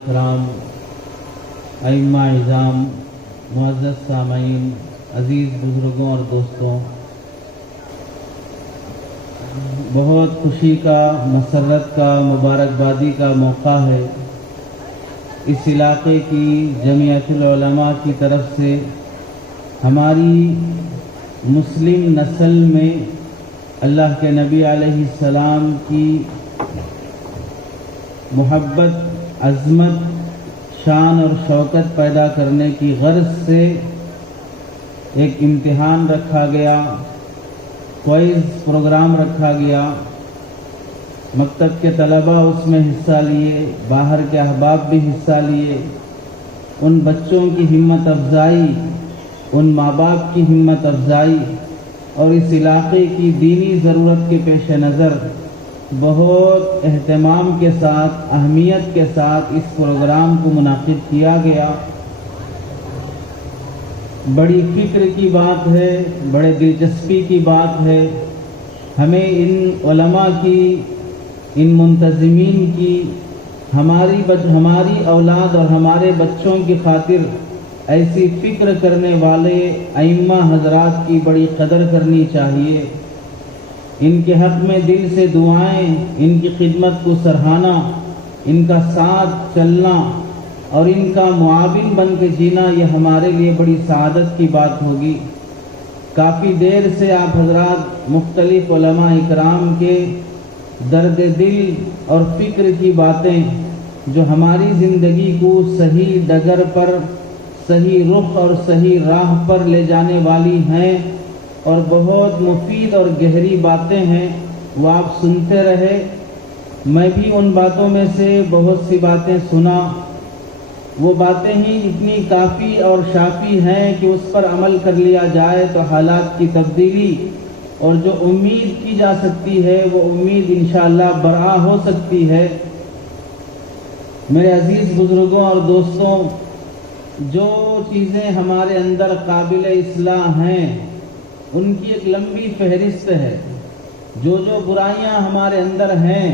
کرام ائمہ اعظام، معزز سامعین، عزیز بزرگوں اور دوستوں، بہت خوشی کا، مسرت کا، مبارکبادی کا موقع ہے۔ اس علاقے کی جمعیت العلماء کی طرف سے ہماری مسلم نسل میں اللہ کے نبی علیہ السلام کی محبت، عظمت، شان اور شوکت پیدا کرنے کی غرض سے ایک امتحان رکھا گیا، کوئز پروگرام رکھا گیا۔ مکتب کے طلباء اس میں حصہ لیے، باہر کے احباب بھی حصہ لیے۔ ان بچوں کی ہمت افزائی، ان ماں باپ کی ہمت افزائی اور اس علاقے کی دینی ضرورت کے پیش نظر بہت اہتمام کے ساتھ، اہمیت کے ساتھ اس پروگرام کو منعقد کیا گیا۔ بڑی فکر کی بات ہے، بڑے دلچسپی کی بات ہے۔ ہمیں ان علماء کی، ان منتظمین کی، ہماری اولاد اور ہمارے بچوں کی خاطر ایسی فکر کرنے والے ائمہ حضرات کی بڑی قدر کرنی چاہیے۔ ان کے حق میں دل سے دعائیں، ان کی خدمت کو سراہنا، ان کا ساتھ چلنا اور ان کا معاون بن کے جینا، یہ ہمارے لیے بڑی سعادت کی بات ہوگی۔ کافی دیر سے آپ حضرات مختلف علماء اکرام کے درد دل اور فکر کی باتیں جو ہماری زندگی کو صحیح ڈگر پر، صحیح رخ اور صحیح راہ پر لے جانے والی ہیں اور بہت مفید اور گہری باتیں ہیں، وہ آپ سنتے رہے۔ میں بھی ان باتوں میں سے بہت سی باتیں سنا۔ وہ باتیں ہی اتنی کافی اور شافی ہیں کہ اس پر عمل کر لیا جائے تو حالات کی تبدیلی اور جو امید کی جا سکتی ہے وہ امید انشاءاللہ برآ ہو سکتی ہے۔ میرے عزیز بزرگوں اور دوستوں، جو چیزیں ہمارے اندر قابل اصلاح ہیں ان کی ایک لمبی فہرست ہے۔ جو برائیاں ہمارے اندر ہیں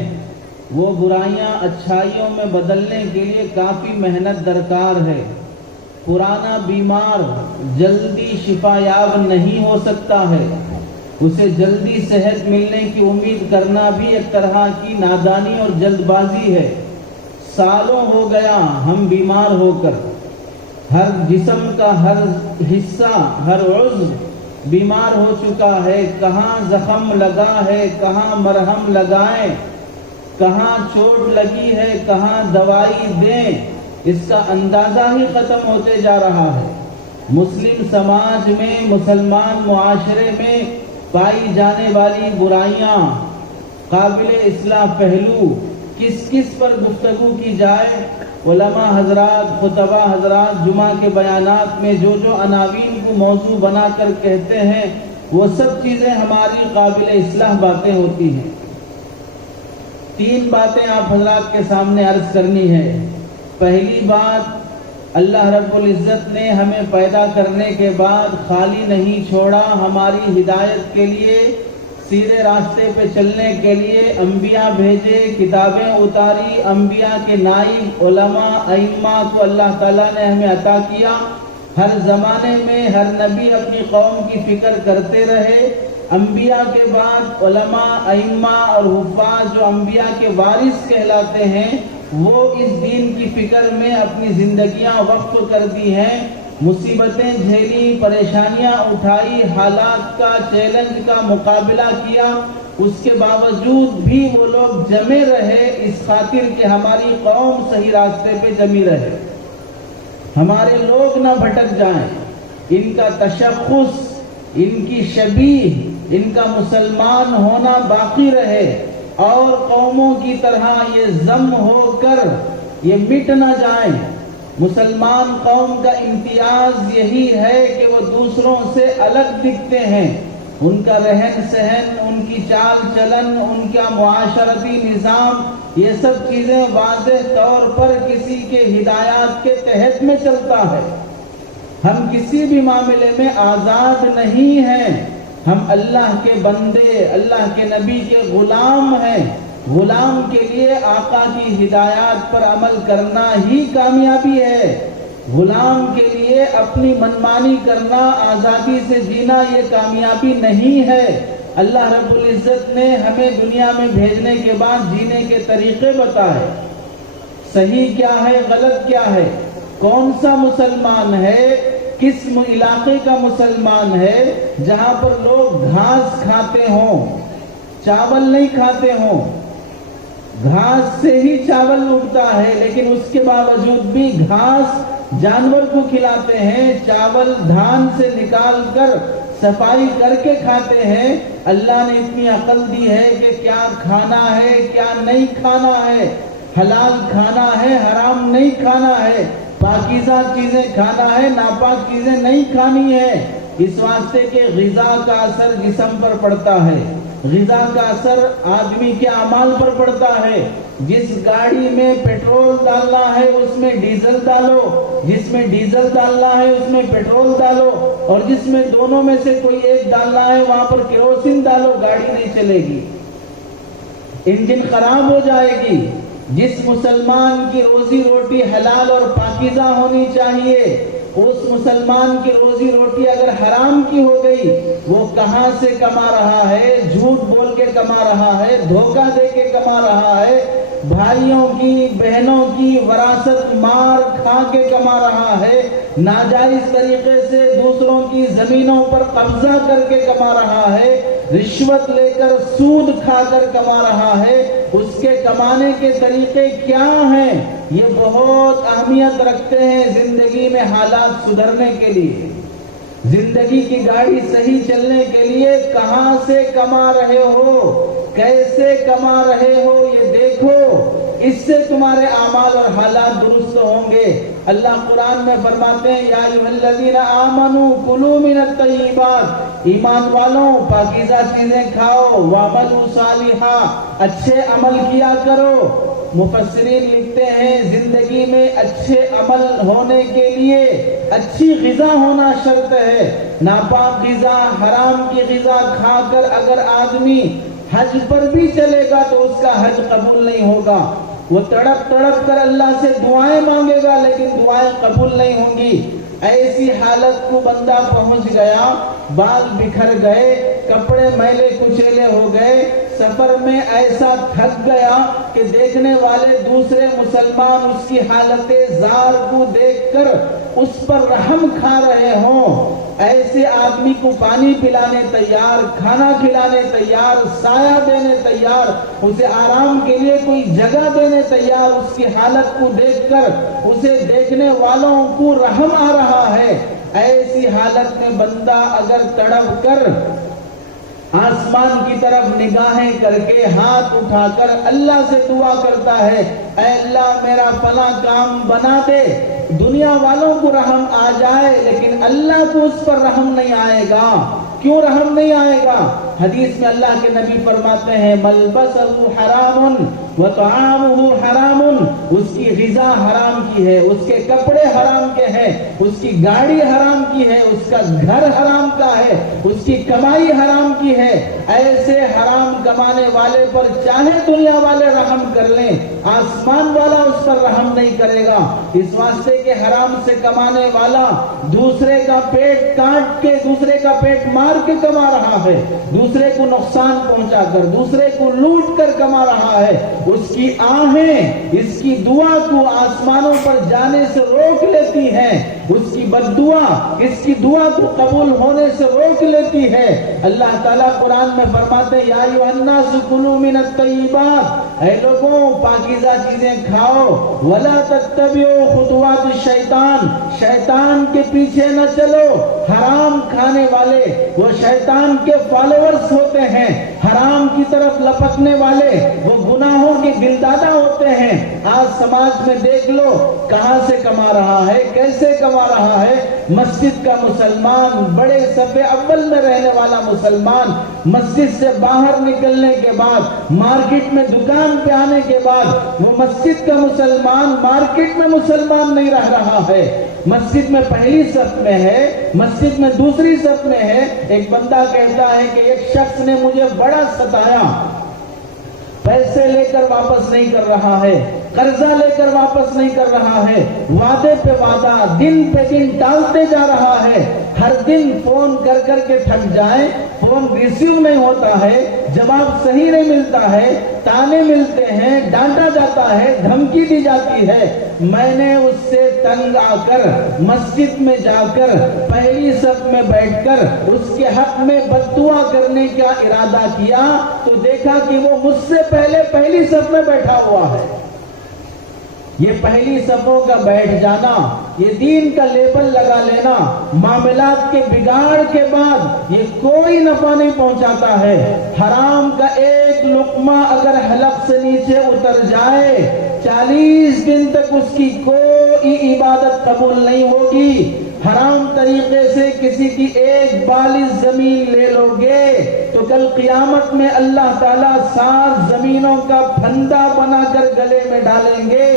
وہ برائیاں اچھائیوں میں بدلنے کے لیے کافی محنت درکار ہے۔ پرانا بیمار جلدی شفا یاب نہیں ہو سکتا ہے، اسے جلدی صحت ملنے کی امید کرنا بھی ایک طرح کی نادانی اور جلد بازی ہے۔ سالوں ہو گیا ہم بیمار ہو کر، ہر جسم کا ہر حصہ، ہر عضو بیمار ہو چکا ہے۔ کہاں زخم لگا ہے، کہاں مرہم لگائیں، کہاں چوٹ لگی ہے، کہاں دوائی دیں، اس کا اندازہ ہی ختم ہوتے جا رہا ہے۔ مسلم سماج میں، مسلمان معاشرے میں پائی جانے والی برائیاں، قابل اصلاح پہلو، کس پر گفتگو کی جائے؟ علماء حضرات، خطبہ حضرات جمعہ کے بیانات میں جو عناوین کو موضوع بنا کر کہتے ہیں وہ سب چیزیں ہماری قابل اصلاح باتیں ہوتی ہیں۔ 3 باتیں آپ حضرات کے سامنے عرض کرنی ہے۔ پہلی بات، اللہ رب العزت نے ہمیں پیدا کرنے کے بعد خالی نہیں چھوڑا، ہماری ہدایت کے لیے، سیدھے راستے پہ چلنے کے لیے انبیاء بھیجے، کتابیں اتاری، انبیاء کے نائب علماء ائمہ کو اللہ تعالیٰ نے ہمیں عطا کیا۔ ہر زمانے میں ہر نبی اپنی قوم کی فکر کرتے رہے۔ انبیاء کے بعد علماء ائمہ اور حفاظ جو انبیاء کے وارث کہلاتے ہیں وہ اس دین کی فکر میں اپنی زندگیاں وقف کر دی ہیں۔ مصیبتیں جھیلی، پریشانیاں اٹھائی، حالات کا، چیلنج کا مقابلہ کیا، اس کے باوجود بھی وہ لوگ جمے رہے اس خاطر کہ ہماری قوم صحیح راستے پہ جمی رہے، ہمارے لوگ نہ بھٹک جائیں، ان کا تشخص، ان کی شبیہ، ان کا مسلمان ہونا باقی رہے اور قوموں کی طرح یہ ضم ہو کر یہ مٹ نہ جائیں۔ مسلمان قوم کا امتیاز یہی ہے کہ وہ دوسروں سے الگ دکھتے ہیں۔ ان کا رہن سہن، ان کی چال چلن، ان کا معاشرتی نظام، یہ سب چیزیں واضح طور پر کسی کے ہدایات کے تحت میں چلتا ہے۔ ہم کسی بھی معاملے میں آزاد نہیں ہیں، ہم اللہ کے بندے، اللہ کے نبی کے غلام ہیں۔ غلام کے لیے آقا کی ہدایات پر عمل کرنا ہی کامیابی ہے۔ غلام کے لیے اپنی منمانی کرنا، آزادی سے جینا یہ کامیابی نہیں ہے۔ اللہ رب العزت نے ہمیں دنیا میں بھیجنے کے بعد جینے کے طریقے بتائے، صحیح کیا ہے غلط کیا ہے، کون سا مسلمان ہے، کس علاقے کا مسلمان ہے جہاں پر لوگ گھاس کھاتے ہوں، چاول نہیں کھاتے ہوں۔ گھاس سے ہی چاول اگتا ہے لیکن اس کے باوجود بھی گھاس جانور کو کھلاتے ہیں، چاول دھان سے نکال کر صفائی کر کے کھاتے ہیں۔ اللہ نے اتنی عقل دی ہے کہ کیا کھانا ہے کیا نہیں کھانا ہے، حلال کھانا ہے حرام نہیں کھانا ہے، پاکیزہ چیزیں کھانا ہے ناپاک چیزیں نہیں کھانی ہے، اس واسطے کہ غذا کا اثر جسم پر پڑتا ہے، غذا کا اثر آدمی کے اعمال پر پڑتا ہے۔ جس گاڑی میں پیٹرول ڈالنا ہے اس میں ڈیزل ڈالو، جس میں ڈیزل ڈالنا ہے اس میں پیٹرول ڈالو، اور جس میں دونوں میں سے کوئی ایک ڈالنا ہے وہاں پر کیروسین ڈالو، گاڑی نہیں چلے گی، انجن خراب ہو جائے گی۔ جس مسلمان کی روزی روٹی حلال اور پاکیزہ ہونی چاہیے، اس مسلمان کی روزی روٹی اگر حرام کی ہو گئی، وہ کہاں سے کما رہا ہے؟ جھوٹ بول کے کما رہا ہے، دھوکہ دے کے کما رہا ہے، بھائیوں کی بہنوں کی وراثت مار کھا کے کما رہا ہے، ناجائز طریقے سے دوسروں کی زمینوں پر قبضہ کر کے کما رہا ہے، رشوت لے کر سود کھا کر کما رہا ہے۔ اس کے کمانے کے طریقے کیا ہیں؟ یہ بہت اہمیت رکھتے ہیں زندگی میں حالات سدھرنے کے لیے، زندگی کی گاڑی صحیح چلنے کے لیے۔ کہاں سے کما رہے ہو، کیسے کما رہے ہو، یہ دیکھو، اس سے تمہارے اعمال اور حالات درست ہوں گے۔ اللہ قرآن میں فرماتے ہیں یا ایھا الذین آمنوا کلوا من الطیبات، ایمان والوں پاکیزہ چیزیں کھاؤ، واعملوا صالحا، اچھے عمل کیا کرو۔ مفسرین لکھتے ہیں زندگی میں اچھے عمل ہونے کے لیے اچھی غذا ہونا شرط ہے۔ ناپاک غذا، حرام کی غذا کھا کر اگر آدمی حج پر بھی چلے گا تو اس کا حج قبول نہیں ہوگا۔ وہ تڑپ تڑپ کر اللہ سے دعائیں مانگے گا لیکن دعائیں قبول نہیں ہوں گی۔ ایسی حالت کو بندہ پہنچ گیا، بال بکھر گئے، کپڑے میلے کچیلے ہو گئے، سفر میں ایسا تھک گیا کہ دیکھنے والے دوسرے مسلمان اس کی حالت زار کو دیکھ کر اس پر رحم کھا رہے ہوں، ایسے آدمی کو پانی پلانے تیار، کھانا کھلانے تیار، سایہ دینے تیار، اسے آرام کے لیے کوئی جگہ دینے تیار، اس کی حالت کو دیکھ کر اسے دیکھنے والوں کو رحم آ رہا ہے۔ ایسی حالت میں بندہ اگر تڑپ کر آسمان کی طرف نگاہیں کر کے ہاتھ اٹھا کر اللہ سے دعا کرتا ہے، اے اللہ میرا فلاں کام بنا دے، دنیا والوں کو رحم آ جائے لیکن اللہ کو اس پر رحم نہیں آئے گا۔ کیوں رحم نہیں آئے گا؟ حدیث میں اللہ کے نبی فرماتے ہیں ملبسہ حرام وطعامہ حرام، اس کی غذا حرام کی ہے، اس کے کپڑے حرام کے ہیں، اس کی گاڑی حرام کی ہے، اس کا گھر حرام کا ہے، اس کی کمائی حرام کی ہے۔ ایسے حرام کمانے والے پر چاہے دنیا والے رحم کر لیں، آسمان والا اس پر رحم نہیں کرے گا، اس واسطے کہ حرام سے کمانے والا دوسرے کا پیٹ کاٹ کے، دوسرے کا پیٹ مار کے کما رہا ہے، دوسرے کو نقصان پہنچا کر، دوسرے کو لوٹ کر کما رہا ہے۔ اس کی آہیں اس کی دعا کو آسمانوں پر جانے سے روک لیتی ہیں، اس کی بد دعا اس کی دعا کو قبول ہونے سے روک لیتی ہے۔ اللہ تعالیٰ قرآن میں فرماتے ہیں یا ایھا الناس کلوا من الطیبات، اے لوگوں پاکیزہ چیزیں کھاؤ، ولا تتبعوا خطوات الشیطان، شیطان کے پیچھے نہ چلو۔ حرام کھانے والے وہ شیطان کے فالوورز ہوتے ہیں، حرام کی طرف لپکنے والے وہ گناہوں کے دلدادہ ہوتے ہیں۔ آج سماج میں دیکھ لو کہاں سے کما رہا ہے، کیسے کما رہا ہے۔ مسجد کا مسلمان، بڑے صف اول میں رہنے والا مسلمان، مسجد سے باہر نکلنے کے بعد، مارکیٹ میں دکان پہ آنے کے بعد، وہ مسجد کا مسلمان مارکیٹ میں مسلمان نہیں رہ رہا ہے، مسجد میں پہلی صف میں ہے، مسجد میں دوسری صف میں ہے۔ ایک بندہ کہتا ہے کہ ایک شخص نے مجھے بڑا ستایا، پیسے لے کر واپس نہیں کر رہا ہے، قرضہ لے کر واپس نہیں کر رہا ہے، وعدے پہ وعدہ دن پہ دن ٹالتے جا رہا ہے، ہر دن فون کر کر کے تھک جائے، فون ریسیو نہیں ہوتا ہے، جواب صحیح نہیں ملتا ہے، تانے ملتے ہیں، ڈانٹا جاتا ہے، دھمکی دی جاتی ہے۔ میں نے اس سے تنگ آ کر مسجد میں جا کر پہلی صف میں بیٹھ کر اس کے حق میں بد دعا کرنے کا ارادہ کیا تو دیکھا کہ وہ مجھ سے پہلے پہلی صف میں بیٹھا ہوا ہے۔ یہ پہلی صفوں کا بیٹھ جانا، یہ دین کا لیبل لگا لینا، معاملات کے بگاڑ کے بعد یہ کوئی نفع نہیں پہنچاتا ہے۔ حرام کا ایک لقمہ اگر حلق سے نیچے اتر جائے 40 دن تک اس کی کوئی عبادت قبول نہیں ہوگی۔ حرام طریقے سے کسی کی ایک بالغ زمین لے لو گے تو کل قیامت میں اللہ تعالیٰ 7 زمینوں کا پھندا بنا کر گلے میں ڈالیں گے۔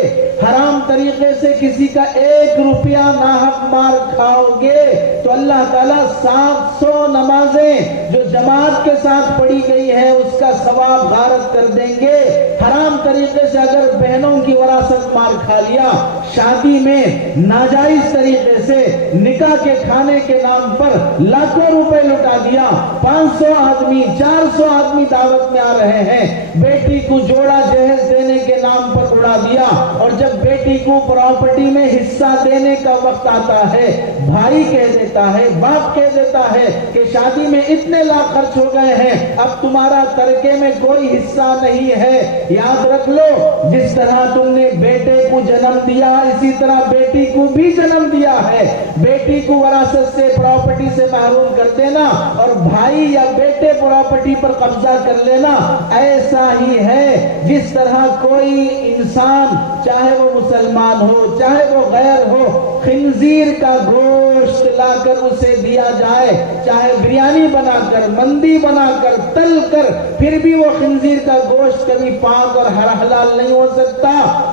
حرام طریقے سے کسی کا 1 روپیہ ناحق مار کھاؤ گے تو اللہ تعالیٰ 700 نمازیں جو جماعت کے ساتھ پڑھی گئی ہے اس کا ثواب غارت کر دیں گے۔ حرام طریقے سے اگر بہنوں کی وراثت مار کھا لیا، شادی میں ناجائز طریقے سے نکاح کے کھانے کے نام پر لاکھوں روپے لٹا دیا، 500 آدمی 400 آدمی دعوت میں آ رہے ہیں، بیٹی کو جوڑا جہیز دینے کے نام پر اڑا دیا، اور جب بیٹی کو پراپرٹی میں حصہ دینے کا وقت آتا ہے بھائی کہہ دیتا ہے، باپ کہہ دیتا ہے کہ شادی میں اتنے لاکھ خرچ ہو گئے ہیں، اب تمہارا ترکے میں کوئی حصہ نہیں ہے۔ یاد رکھ لو، جس طرح تم نے بیٹے کو جنم دیا اسی طرح بیٹی کو بھی جنم دیا ہے۔ بیٹی کو وراثت سے پراپرٹی سے محروم کر دینا اور بھائی یا بیٹے پراپرٹی پر قبضہ کر لینا ایسا ہی ہے جس طرح کوئی انسان چاہے وہ مسلمان ہو چاہے وہ غیر ہو، خنزیر کا گوشت لا کر اسے دیا جائے، چاہے بریانی بنا کر، مندی بنا کر، تل کر، پھر بھی وہ خنزیر کا گوشت کبھی پاک اور حلال نہیں ہو سکتا۔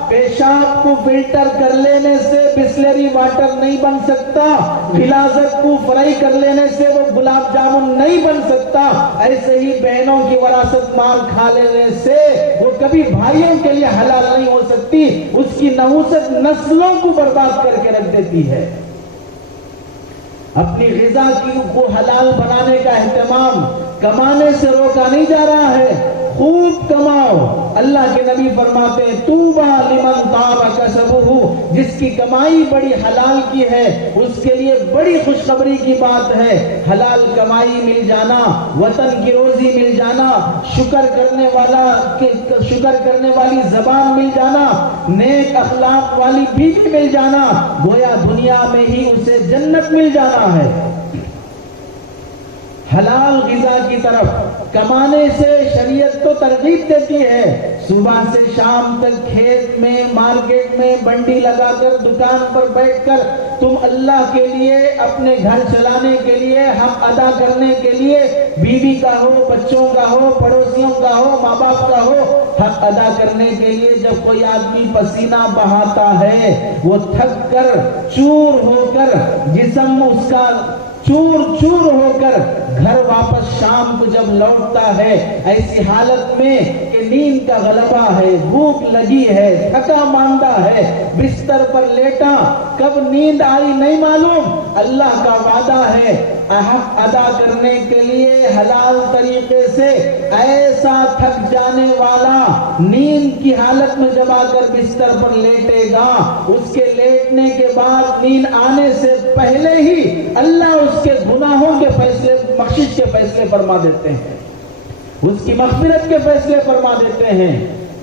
پیشاب کو فلٹر کر لینے سے بسلری واٹر نہیں بن سکتا، غلاظت کو فرائی کر لینے سے وہ گلاب جامن نہیں بن سکتا۔ ایسے ہی بہنوں کی وراثت مار کھا لینے سے وہ کبھی بھائیوں کے لیے حلال نہیں ہو سکتی، اس کی نحوست نسلوں کو برباد کر کے رکھ دیتی ہے۔ اپنی غذا کو حلال بنانے کا اہتمام کمانے سے روکا نہیں جا رہا ہے، خوب کماؤ۔ اللہ کے نبی فرماتے ہیں طوبیٰ لمن طاب کسبہ، جس کی کمائی بڑی حلال کی ہے اس کے لیے بڑی خوشخبری کی بات ہے۔ حلال کمائی مل جانا، وطن کی روزی مل جانا، شکر کرنے والی زبان مل جانا، نیک اخلاق والی بیوی مل جانا، گویا دنیا میں ہی اسے جنت مل جانا ہے۔ حلال غذا کی طرف کمانے سے شریعت تو ترغیب دیتی ہے، صبح سے شام تک کھیت میں، مارکیٹ میں بنڈی لگا کر، دکان پر بیٹھ کر تم اللہ کے لیے، اپنے گھر چلانے کے لیے، حق ادا کرنے کے لیے، بیوی کا ہو، بچوں کا ہو، پڑوسیوں کا ہو، ماں باپ کا ہو، حق ادا کرنے کے لیے جب کوئی آدمی پسینہ بہاتا ہے، وہ تھک کر چور ہو کر، جسم اس کا چور چور ہو کر گھر واپس شام کو جب لوٹتا ہے، ایسی حالت میں کہ نیند کا غلبہ ہے، بھوک لگی ہے، تھکا ماندہ ہے، بستر پر لیٹا، کب نیند آئی نہیں معلوم، اللہ کا وعدہ ہے حق ادا کرنے کے لیے حلال طریقے سے ایسا تھک جانے والا نیند کی حالت میں جب آ کر بستر پر لیٹے گا، اس کے لیٹنے کے بعد نیند آنے سے پہلے ہی اللہ اس کے گناہوں کے فیصلے، بخشش کے فیصلے فرما دیتے ہیں، اس کی مغفرت کے فیصلے فرما دیتے ہیں۔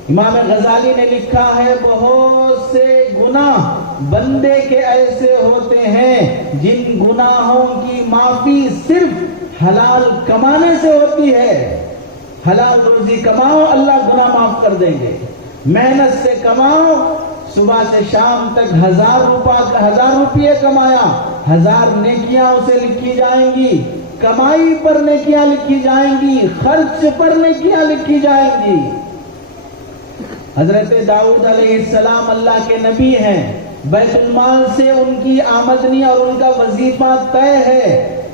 امام غزالی نے لکھا ہے بہت سے گناہ بندے کے ایسے ہوتے ہیں جن گناہوں کی معافی صرف حلال کمانے سے ہوتی ہے۔ حلال روزی کماؤ، اللہ گناہ معاف کر دیں گے۔ محنت سے کماؤ، صبح سے شام تک 1000 روپیے کمایا، 1000 نیکیاں اسے لکھی جائیں گی، کمائی پر نیکیاں لکھی جائیں گی، خرچ پر نیکیاں لکھی جائیں گی۔ حضرت داؤد علیہ السلام اللہ کے نبی ہیں، بیت المال سے ان کی آمدنی اور ان کا وظیفہ طے ہے،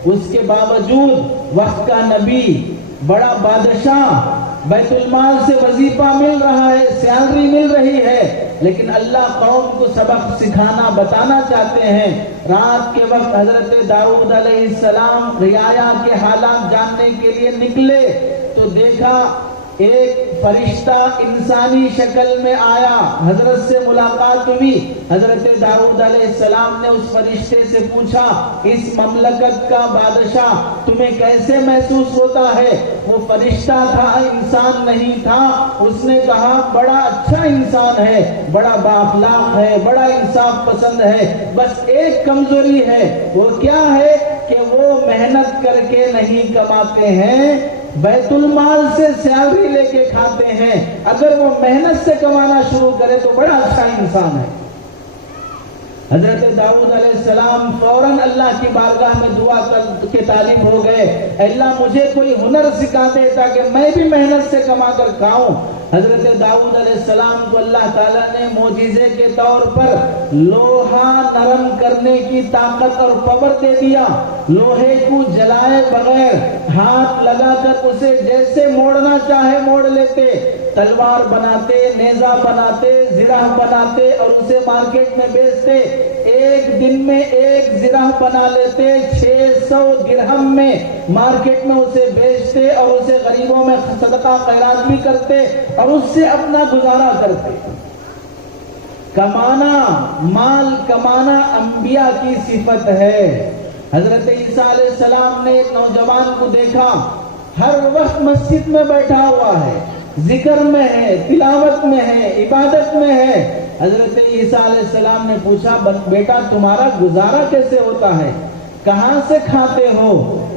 اس کے باوجود وقت کا نبی، بڑا بادشاہ، بیت المال سے وظیفہ مل رہا ہے، سیلری مل رہی ہے، لیکن اللہ قوم کو سبق سکھانا بتانا چاہتے ہیں۔ رات کے وقت حضرت داؤد علیہ السلام رعایا کے حالات جاننے کے لیے نکلے تو دیکھا ایک فرشتہ انسانی شکل میں آیا، حضرت سے ملاقات ہوئی۔ حضرت داؤد علیہ السلام نے اس فرشتے سے پوچھا، اس مملکت کا بادشاہ تمہیں کیسے محسوس ہوتا ہے؟ وہ فرشتہ تھا، انسان نہیں تھا۔ اس نے کہا بڑا اچھا انسان ہے، بڑا بااخلاق ہے، بڑا انصاف پسند ہے، بس ایک کمزوری ہے۔ وہ کیا ہے کہ وہ محنت کر کے نہیں کماتے ہیں، بیت المال سے سیلری لے کے کھاتے ہیں۔ اگر وہ محنت سے کمانا شروع کرے تو بڑا اچھا انسان ہے۔ حضرت داؤد علیہ السلام فوراً اللہ کی بارگاہ میں دعا کے طالب ہو گئے، اللہ مجھے کوئی ہنر سکھا دے تاکہ میں بھی محنت سے کما کر کھاؤں۔ حضرت داؤد علیہ السلام کو اللہ تعالیٰ نے معجزے کے طور پر لوہا نرم کرنے کی طاقت اور پاور دے دیا۔ لوہے کو جلائے بغیر ہاتھ لگا کر اسے جیسے موڑنا چاہے موڑ لیتے، تلوار بناتے، نیزہ بناتے، زرہ بناتے اور اسے مارکیٹ میں بیچتے۔ ایک دن میں ایک زرہ بنا لیتے، 600 درہم میں مارکیٹ میں اسے بیچتے اور اسے غریبوں میں صدقہ خیرات بھی کرتے اور اس سے اپنا گزارا کرتے۔ کمانا، مال کمانا انبیاء کی صفت ہے۔ حضرت عیسیٰ علیہ السلام نے ایک نوجوان کو دیکھا، ہر وقت مسجد میں بیٹھا ہوا ہے، ذکر میں ہے، تلاوت میں ہے، عبادت میں ہے۔ حضرت عیسیٰ علیہ السلام نے پوچھا بیٹا تمہارا گزارا کیسے ہوتا ہے، کہاں سے کھاتے ہو؟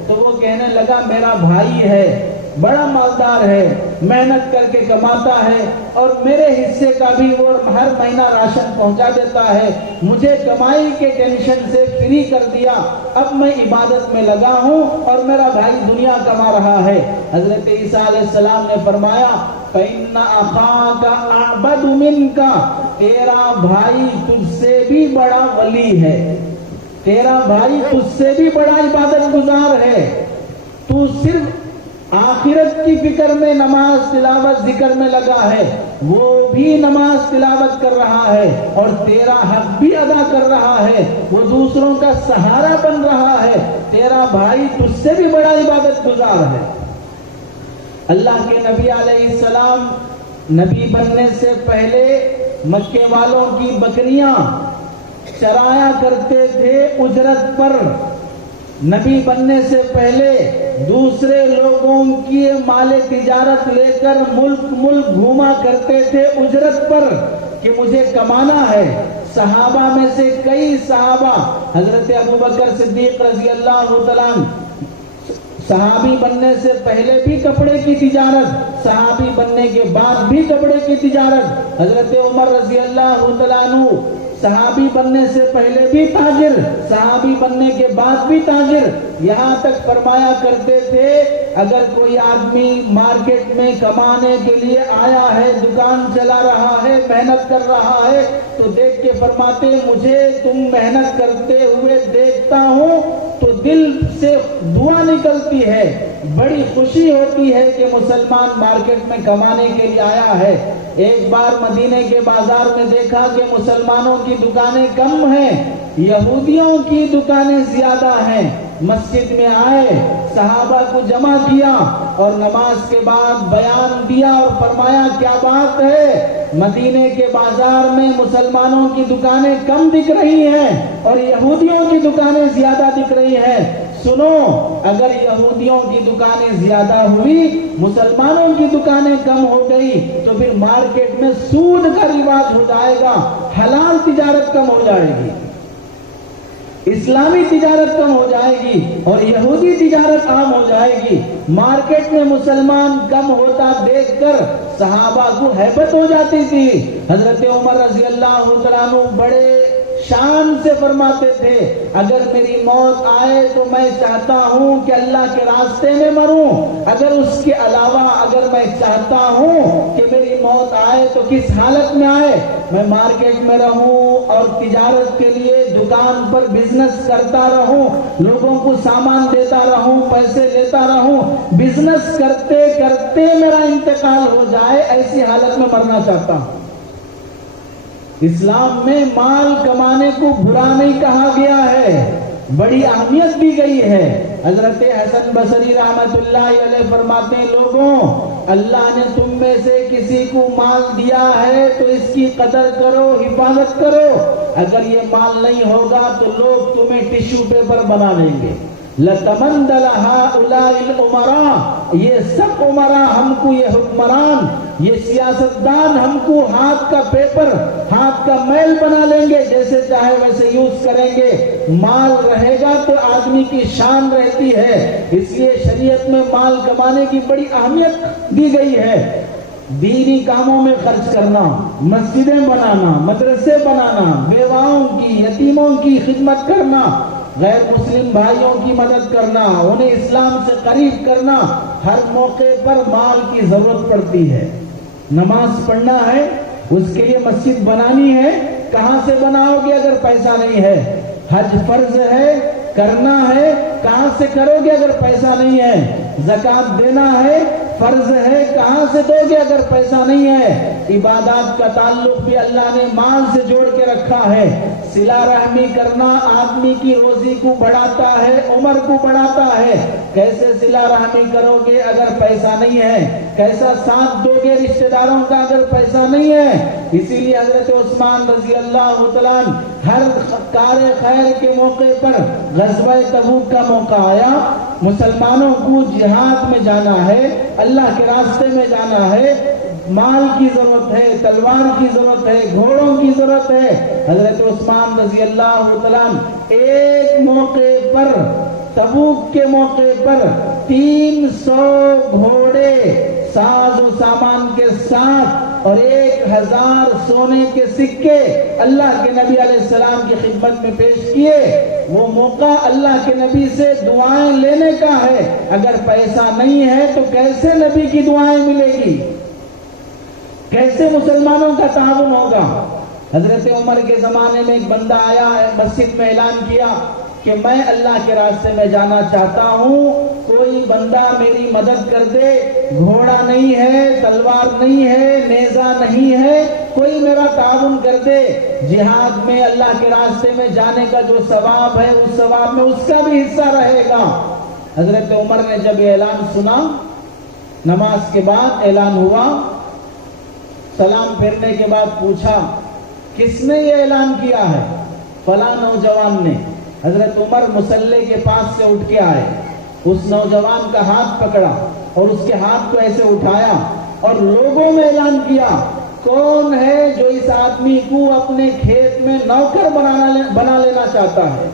تو وہ کہنے لگا میرا بھائی ہے، بڑا مالدار ہے، محنت کر کے کماتا ہے اور میرے حصے کا بھی وہ ہر مہینہ راشن پہنچا دیتا ہے، مجھے کمائی کے ٹینشن سے فری کر دیا، اب میں عبادت میں لگا ہوں اور میرا بھائی دنیا کما رہا ہے۔ حضرت عیسیٰ علیہ السلام نے فرمایا فَإِنَّ أَخَاكَ أَعْبَدُ مِنْكَ، تیرا بھائی تجھ سے بھی بڑا ولی ہے، تیرا بھائی تجھ سے بھی بڑا عبادت گزار ہے، تو صرف آخرت کی فکر میں نماز تلاوت ذکر میں لگا ہے، وہ بھی نماز تلاوت کر رہا ہے اور تیرا حق بھی ادا کر رہا ہے، وہ دوسروں کا سہارا بن رہا ہے، تیرا بھائی تجھ سے بھی بڑا عبادت گزار ہے۔ اللہ کے نبی علیہ السلام نبی بننے سے پہلے مکے والوں کی بکریاں چرایا کرتے تھے اجرت پر، نبی بننے سے پہلے دوسرے لوگوں کی مال تجارت لے کر ملک ملک گھوما کرتے تھے اجرت پر کہ مجھے کمانا ہے۔ صحابہ میں سے کئی صحابہ، حضرت ابوبکر صدیق رضی اللہ تعالیٰ صحابی بننے سے پہلے بھی کپڑے کی تجارت، صحابی بننے کے بعد بھی کپڑے کی تجارت، حضرت عمر رضی اللہ تعالیٰ عنہ صحابی بننے سے پہلے بھی تاجر، صحابی بننے کے بعد بھی تاجر، یہاں تک فرمایا کرتے تھے اگر کوئی آدمی مارکیٹ میں کمانے کے لیے آیا ہے، دکان چلا رہا ہے، محنت کر رہا ہے تو دیکھ کے فرماتے مجھے تم محنت کرتے ہوئے دیکھتا ہوں تو دل سے دعا نکلتی ہے، بڑی خوشی ہوتی ہے کہ مسلمان مارکیٹ میں کمانے کے لیے آیا ہے۔ ایک بار مدینے کے بازار میں دیکھا کہ مسلمانوں کی دکانیں کم ہیں، یہودیوں کی دکانیں زیادہ ہیں۔ مسجد میں آئے، صحابہ کو جمع کیا اور نماز کے بعد بیان دیا اور فرمایا کیا بات ہے، مدینے کے بازار میں مسلمانوں کی دکانیں کم دکھ رہی ہیں اور یہودیوں کی دکانیں زیادہ دکھ رہی ہیں، سنو اگر یہودیوں کی دکانیں زیادہ ہوئی، مسلمانوں کی دکانیں کم ہو گئی تو پھر مارکیٹ میں سود کا رواج ہو جائے گا، حلال تجارت کم ہو جائے گی، اسلامی تجارت کم ہو جائے گی اور یہودی تجارت عام ہو جائے گی۔ مارکیٹ میں مسلمان کم ہوتا دیکھ کر صحابہ کو ہیبت ہو جاتی تھی۔ حضرت عمر رضی اللہ عنہ بڑے شان سے فرماتے تھے اگر میری موت آئے تو میں چاہتا ہوں کہ اللہ کے راستے میں مروں، اگر اس کے علاوہ اگر میں چاہتا ہوں کہ میری موت آئے تو کس حالت میں آئے، میں مارکیٹ میں رہوں اور تجارت کے لیے دکان پر بزنس کرتا رہوں، لوگوں کو سامان دیتا رہوں، پیسے لیتا رہوں، بزنس کرتے کرتے میرا انتقال ہو جائے، ایسی حالت میں مرنا چاہتا ہوں۔ اسلام میں مال کمانے کو برا نہیں کہا گیا ہے، بڑی اہمیت دی گئی ہے۔ حضرت حسن بصری رحمت اللہ علیہ فرماتے ہیں، لوگوں، اللہ نے تم میں سے کسی کو مال دیا ہے تو اس کی قدر کرو، حفاظت کرو۔ اگر یہ مال نہیں ہوگا تو لوگ تمہیں ٹشو پیپر بنا لیں گے۔ لَتَمَنْدَلَ هَؤُلَاءِ الْأُمَرَاء، یہ سب عمراء ہم کو، یہ حکمران، یہ سیاستدان ہم کو ہاتھ کا پیپر، ہاتھ کا میل بنا لیں گے، جیسے چاہے ویسے یوز کریں گے۔ مال رہے گا تو آدمی کی شان رہتی ہے، اس لیے شریعت میں مال کمانے کی بڑی اہمیت دی گئی ہے۔ دینی کاموں میں خرچ کرنا، مسجدیں بنانا، مدرسے بنانا، بیواؤں کی، یتیموں کی خدمت کرنا، غیر مسلم بھائیوں کی مدد کرنا، انہیں اسلام سے قریب کرنا، ہر موقع پر مال کی ضرورت پڑتی ہے۔ نماز پڑھنا ہے، اس کے لیے مسجد بنانی ہے، کہاں سے بناؤ گے اگر پیسہ نہیں ہے؟ حج فرض ہے، کرنا ہے، کہاں سے کرو گے اگر پیسہ نہیں ہے؟ زکوٰۃ دینا ہے، فرض ہے، کہاں سے دو گے اگر پیسہ نہیں ہے؟ عبادات کا تعلق بھی اللہ نے مال سے جوڑ کے رکھا ہے۔ صلہ رحمی کرنا آدمی کی روزی کو بڑھاتا ہے، عمر کو بڑھاتا ہے۔ کیسے صلہ رحمی کرو گے اگر پیسہ نہیں ہے؟ کیسا ساتھ دو گے رشتہ داروں کا اگر پیسہ نہیں ہے؟ اسی لیے حضرت عثمان رضی اللہ تعالیٰ عنہ ہر کار خیر کے موقع پر، غزوہ تبوک کا موقع آیا، مسلمانوں کو جہاد میں جانا ہے، اللہ کے راستے میں جانا ہے، مال کی ضرورت ہے، تلوار کی ضرورت ہے، گھوڑوں کی ضرورت ہے۔ حضرت عثمان رضی اللہ تعالیٰ عنہ ایک موقع پر، تبوک کے موقع پر 300 گھوڑے ساز و سامان کے ساتھ اور 1000 سونے کے سکے اللہ کے نبی علیہ السلام کی خدمت میں پیش کیے۔ وہ موقع اللہ کے نبی سے دعائیں لینے کا ہے، اگر پیسہ نہیں ہے تو کیسے نبی کی دعائیں ملے گی؟ کیسے مسلمانوں کا تعاون ہوگا؟ حضرت عمر کے زمانے میں ایک بندہ آیا، مسجد میں اعلان کیا کہ میں اللہ کے راستے میں جانا چاہتا ہوں، کوئی بندہ میری مدد کر دے، گھوڑا نہیں ہے، تلوار نہیں ہے، نیزہ نہیں ہے، کوئی میرا تعاون کر دے، جہاد میں اللہ کے راستے میں جانے کا جو ثواب ہے اس ثواب میں اس کا بھی حصہ رہے گا۔ حضرت عمر نے جب یہ اعلان سنا، نماز کے بعد اعلان ہوا، سلام پھرنے کے بعد پوچھا کس نے یہ اعلان کیا ہے؟ فلاں نوجوان نے۔ حضرت عمر مصلی کے پاس سے اٹھ کے آئے، اس نوجوان کا ہاتھ پکڑا اور اس کے ہاتھ کو ایسے اٹھایا اور لوگوں میں اعلان کیا، کون ہے جو اس آدمی کو اپنے کھیت میں نوکر بنا لینا چاہتا ہے؟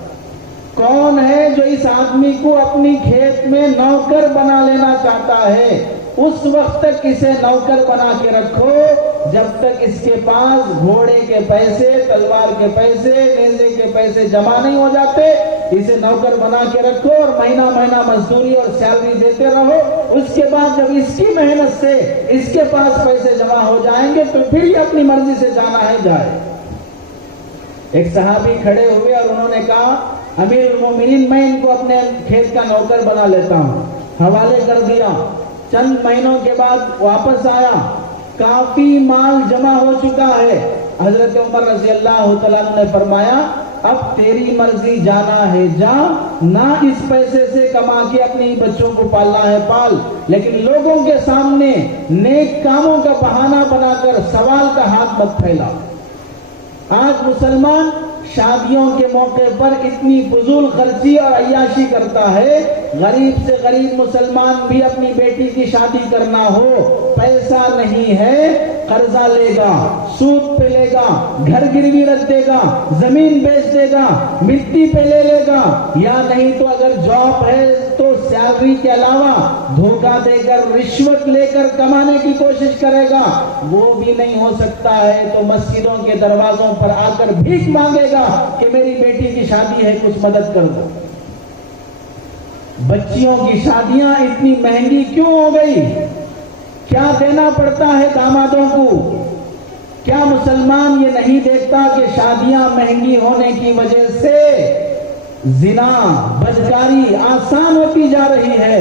کون ہے جو اس آدمی کو اپنی کھیت میں نوکر بنا لینا چاہتا ہے؟ اس وقت تک اسے نوکر بنا کے رکھو جب تک اس کے پاس گھوڑے کے پیسے، تلوار کے پیسے، نیزے کے پیسے جمع نہیں ہو جاتے، اسے نوکر بنا کے رکھو اور مہینہ مہینہ مزدوری اور سیلری دیتے رہو۔ اس کے بعد جب اس کی محنت سے اس کے پاس پیسے جمع ہو جائیں گے تو پھر یہ اپنی مرضی سے جانا ہے جائے۔ ایک صحابی کھڑے ہوئے اور انہوں نے کہا، امیر المومنین، میں ان کو اپنے کھیت کا نوکر بنا لیتا ہوں۔ حوالے کر دیا، چند مہینوں کے بعد واپس آیا، کافی مال جمع ہو چکا ہے۔ حضرت عمر رضی اللہ تعالیٰ عنہ نے فرمایا، اب تیری مرضی، جانا ہے جا، نہ اس پیسے سے کما کے اپنے بچوں کو پالنا ہے پال، لیکن لوگوں کے سامنے نیک کاموں کا بہانہ بنا کر سوال کا ہاتھ مت پھیلا۔ آج مسلمان شادیوں کے موقع پر اتنی فضول خرچی اور عیاشی کرتا ہے، غریب سے غریب مسلمان بھی اپنی بیٹی کی شادی کرنا ہو، پیسہ نہیں ہے، قرضہ لے گا، سود پہ لے گا، گھر گروی رکھ دے گا، زمین بیچ دے گا، مٹی پہ لے لے گا، یا نہیں تو اگر جاب ہے تو سیلری کے علاوہ دھوکہ دے کر، رشوت لے کر کمانے کی کوشش کرے گا۔ وہ بھی نہیں ہو سکتا ہے تو مسجدوں کے دروازوں پر آ کر بھیک مانگے گا کہ میری بیٹی کی شادی ہے، کچھ مدد کر دو۔ بچیوں کی شادیاں اتنی مہنگی کیوں ہو گئی؟ کیا دینا پڑتا ہے دامادوں کو؟ کیا مسلمان یہ نہیں دیکھتا کہ شادیاں مہنگی ہونے کی وجہ سے زنا بدکاری آسان ہوتی جا رہی ہے؟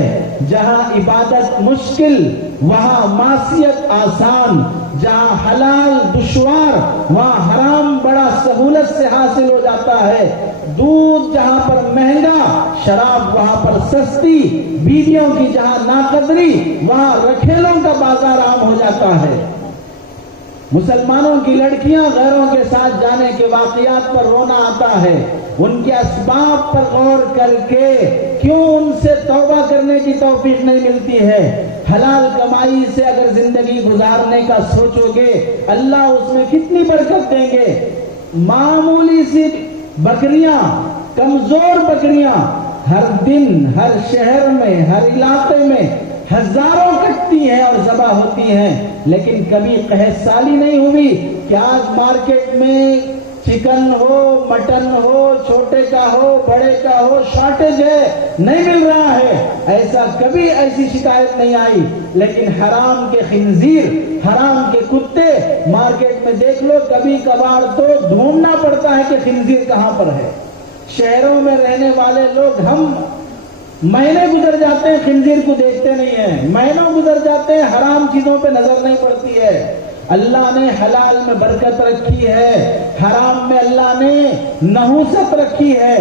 جہاں عبادت مشکل وہاں معصیت آسان، جہاں حلال دشوار وہاں حرام بڑا سہولت سے حاصل ہو جاتا ہے، دودھ جہاں پر مہنگا شراب وہاں پر سستی، بیویوں کی جہاں ناقدری وہاں رکھیلوں کا بازار عام ہو جاتا ہے۔ مسلمانوں کی لڑکیاں غیروں کے ساتھ جانے کے واقعات پر رونا آتا ہے، ان کے اسباب پر غور کر کے کیوں ان سے توبہ کرنے کی توفیق نہیں ملتی ہے؟ حلال کمائی سے اگر زندگی گزارنے کا سوچو گے اللہ اس میں کتنی برکت دیں گے۔ معمولی سی بکریاں، کمزور بکریاں ہر دن ہر شہر میں ہر علاقے میں ہزاروں کٹتی ہیں اور ذبح ہوتی ہیں، لیکن کبھی قحط سالی نہیں ہوئی کہ آج مارکیٹ میں چکن ہو مٹن ہو چھوٹے کا ہو بڑے کا ہو شارٹیج ہے، نہیں مل رہا ہے، ایسا کبھی ایسی شکایت نہیں آئی۔ لیکن حرام کے خنزیر، حرام کے کتے مارکیٹ میں دیکھ لو، کبھی کبھار تو ڈھونڈنا پڑتا ہے کہ خنزیر کہاں پر ہے۔ شہروں میں رہنے والے لوگ ہم مہینے گزر جاتے ہیں خنزیر کو دیکھتے نہیں ہیں، مہینوں گزر جاتے ہیں حرام چیزوں پہ نظر نہیں پڑتی ہے۔ اللہ نے حلال میں برکت رکھی ہے، حرام میں اللہ نے نحوست رکھی ہے۔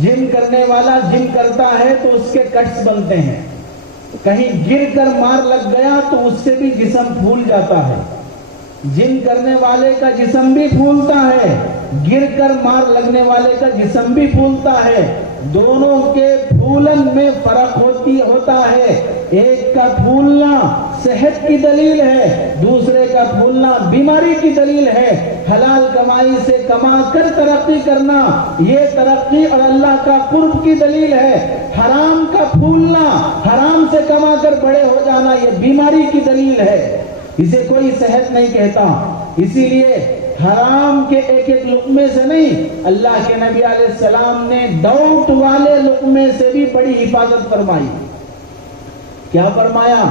جم کرنے والا جم کرتا ہے تو اس کے کٹس بنتے ہیں، کہیں گر کر مار لگ گیا تو اس سے بھی جسم پھول جاتا ہے۔ جم کرنے والے کا جسم بھی پھولتا ہے، گر کر مار لگنے والے کا جسم بھی پھولتا ہے، دونوں کے پھولن میں فرق ہوتا ہے۔ ایک کا پھولنا صحت کی دلیل ہے، دوسرے کا پھولنا بیماری کی دلیل ہے۔ حلال کمائی سے کما کر ترقی کرنا یہ ترقی اور اللہ کا قرب کی دلیل ہے، حرام کا پھولنا حرام سے کما کر بڑے ہو جانا یہ بیماری کی دلیل ہے، اسے کوئی صحت نہیں کہتا۔ اسی لیے حرام کے ایک ایک لقمے سے نہیں، اللہ کے نبی علیہ السلام نے ڈاؤٹ والے لقمے سے بھی بڑی حفاظت فرمائی۔ کیا فرمایا؟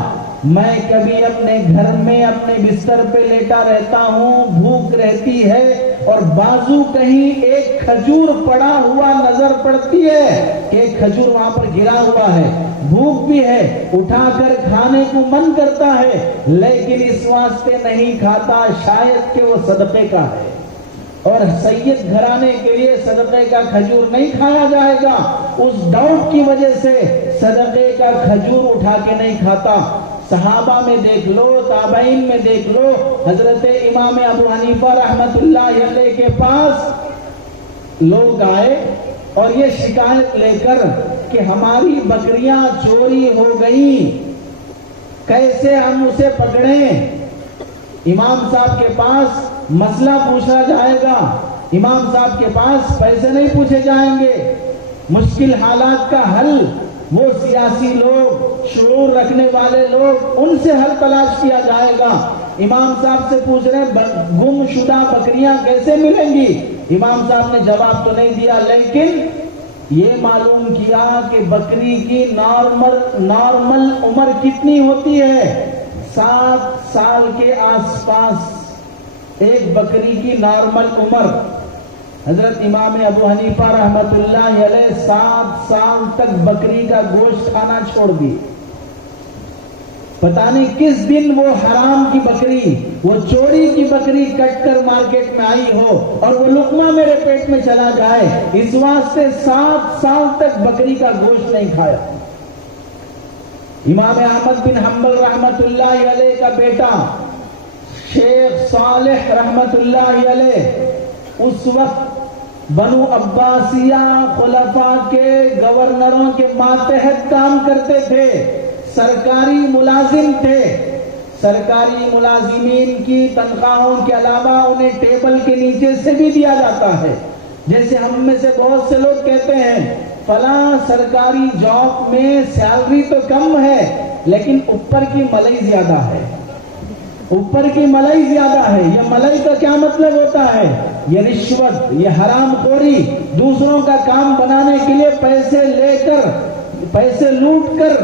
میں کبھی اپنے گھر میں اپنے بستر پہ لیٹا رہتا ہوں، بھوک رہتی ہے اور بازو کہیں ایک کھجور پڑا ہوا نظر پڑتی ہے کہ ایک کھجور وہاں پر گرا ہوا ہے، بھوک بھی ہے، اٹھا کر کھانے کو من کرتا ہے، لیکن اس واسطے نہیں کھاتا شاید کہ وہ صدقے کا ہے، اور سید گھرانے کے لیے صدقے کا کھجور نہیں کھایا جائے گا، اس ڈاؤٹ کی وجہ سے صدقے کا کھجور اٹھا کے نہیں کھاتا۔ صحابہ میں دیکھ لو، تابعین میں دیکھ لو، حضرت امام ابو حنیفہ رحمت اللہ علیہ کے پاس لوگ آئے اور یہ شکایت لے کر کہ ہماری بکریاں چوری ہو گئیں، کیسے ہم اسے پکڑیں؟ امام صاحب کے پاس مسئلہ پوچھا جائے گا، امام صاحب کے پاس پیسے نہیں پوچھے جائیں گے، مشکل حالات کا حل وہ سیاسی لوگ، شعور رکھنے والے لوگ، ان سے حل تلاش کیا جائے گا۔ امام صاحب سے پوچھ رہے ہیں گم شدہ بکریاں کیسے ملیں گی؟ امام صاحب نے جواب تو نہیں دیا، لیکن یہ معلوم کیا کہ بکری کی نارمل عمر کتنی ہوتی ہے؟ 7 سال کے آس پاس ایک بکری کی نارمل عمر۔ حضرت امام ابو حنیفہ رحمت اللہ علیہ 7 سال تک بکری کا گوشت کھانا چھوڑ دی۔ پتہ نہیں کس دن وہ حرام کی بکری، وہ چوری کی بکری کٹ کر مارکیٹ میں آئی ہو اور وہ لقمہ میرے پیٹ میں چلا جائے، اس واسطے 7 سال تک بکری کا گوشت نہیں کھایا۔ امام احمد بن حنبل رحمت اللہ علیہ کا بیٹا شیخ صالح رحمت اللہ علیہ اس وقت بنو عباسیہ خلفاء کے گورنروں کے ماتحت کام کرتے تھے، سرکاری ملازم تھے۔ سرکاری ملازمین کی تنخواہوں کے علاوہ انہیں ٹیبل کے نیچے سے بھی دیا جاتا ہے۔ جیسے ہم میں سے بہت سے لوگ کہتے ہیں فلاں سرکاری جاب میں سیلری تو کم ہے لیکن اوپر کی ملائی زیادہ ہے، اوپر کی ملائی زیادہ ہے۔ یہ ملائی کا کیا مطلب ہوتا ہے؟ یہ رشوت، یہ حرام خوری، دوسروں کا کام بنانے کے لیے پیسے لے کر، پیسے لوٹ کر